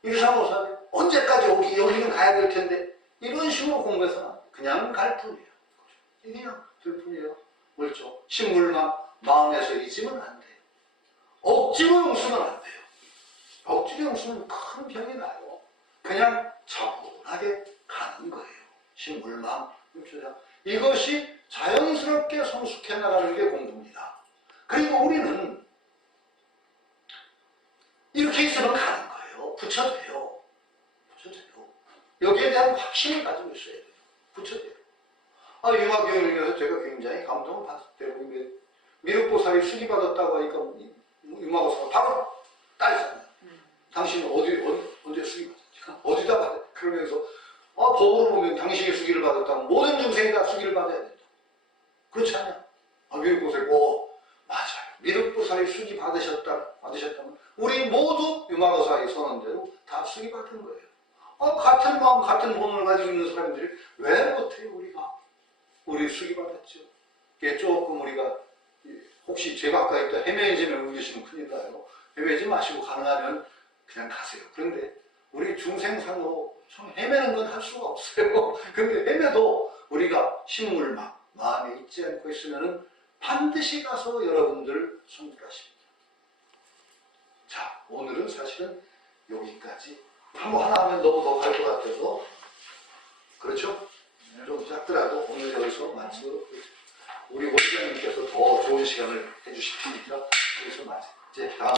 이를 삼아서 해야 돼요. 언제까지 여기는 가야 될 텐데 이런 식으로 공부해서는 그냥 갈 뿐이에요. 그냥 될 뿐이에요. 그렇죠. 신물만 마음에서 잊으면 안 돼요. 억지로 용쓰면 안 돼요. 억지로 용쓰면 큰 병이 나요. 그냥 차분하게 가는 거예요. 신물만. 이것이 자연스럽게 성숙해 나가는 게 공부입니다. 그리고 우리는 이렇게 있으면 가는 거예요. 붙여줘요. 여기에 대한 확신을 가지고 있어야 돼요. 붙여줘요. 유마교육에서 제가 굉장히 감동을 받았대요. 미륵보살이 수기받았다고 하니까 유마보살가 바로 따지잖아요. 당신은 언제 수기 받았지? 어디다 받았지? 그러면서 법으로 보면 당신이 수기를 받았다면 모든 중생이 다 수기를 받아야 된다. 그렇지 않냐? 미륵보살이 맞아요. 미륵보살이 수기 받으셨다면 우리 모두 유마보살이 선언대로 다 수기 받은 거예요. 같은 마음 같은 본을 가지고 있는 사람들이 왜 못해요? 우리 수기 받았죠. 이게 조금 우리가 혹시 죄가 가까이 있다 헤매지면 우기시면 큰일 나요. 헤매지 마시고 가능하면 그냥 가세요. 그런데 우리 중생상으로 좀 헤매는 건 할 수가 없어요. 근데 헤매도 우리가 신물만 마음에 잊지 않고 있으면은 반드시 가서 여러분들 성불하십니다. 자, 오늘은 사실은 여기까지. 하나 하면 너무 더 갈 것 같아서 그렇죠? 좀 작더라도 오늘 여기서 마치도록 하겠습니다. 우리 원장님께서 더 좋은 시간을 해주실 테니까 여기서 마치죠. 이제 다음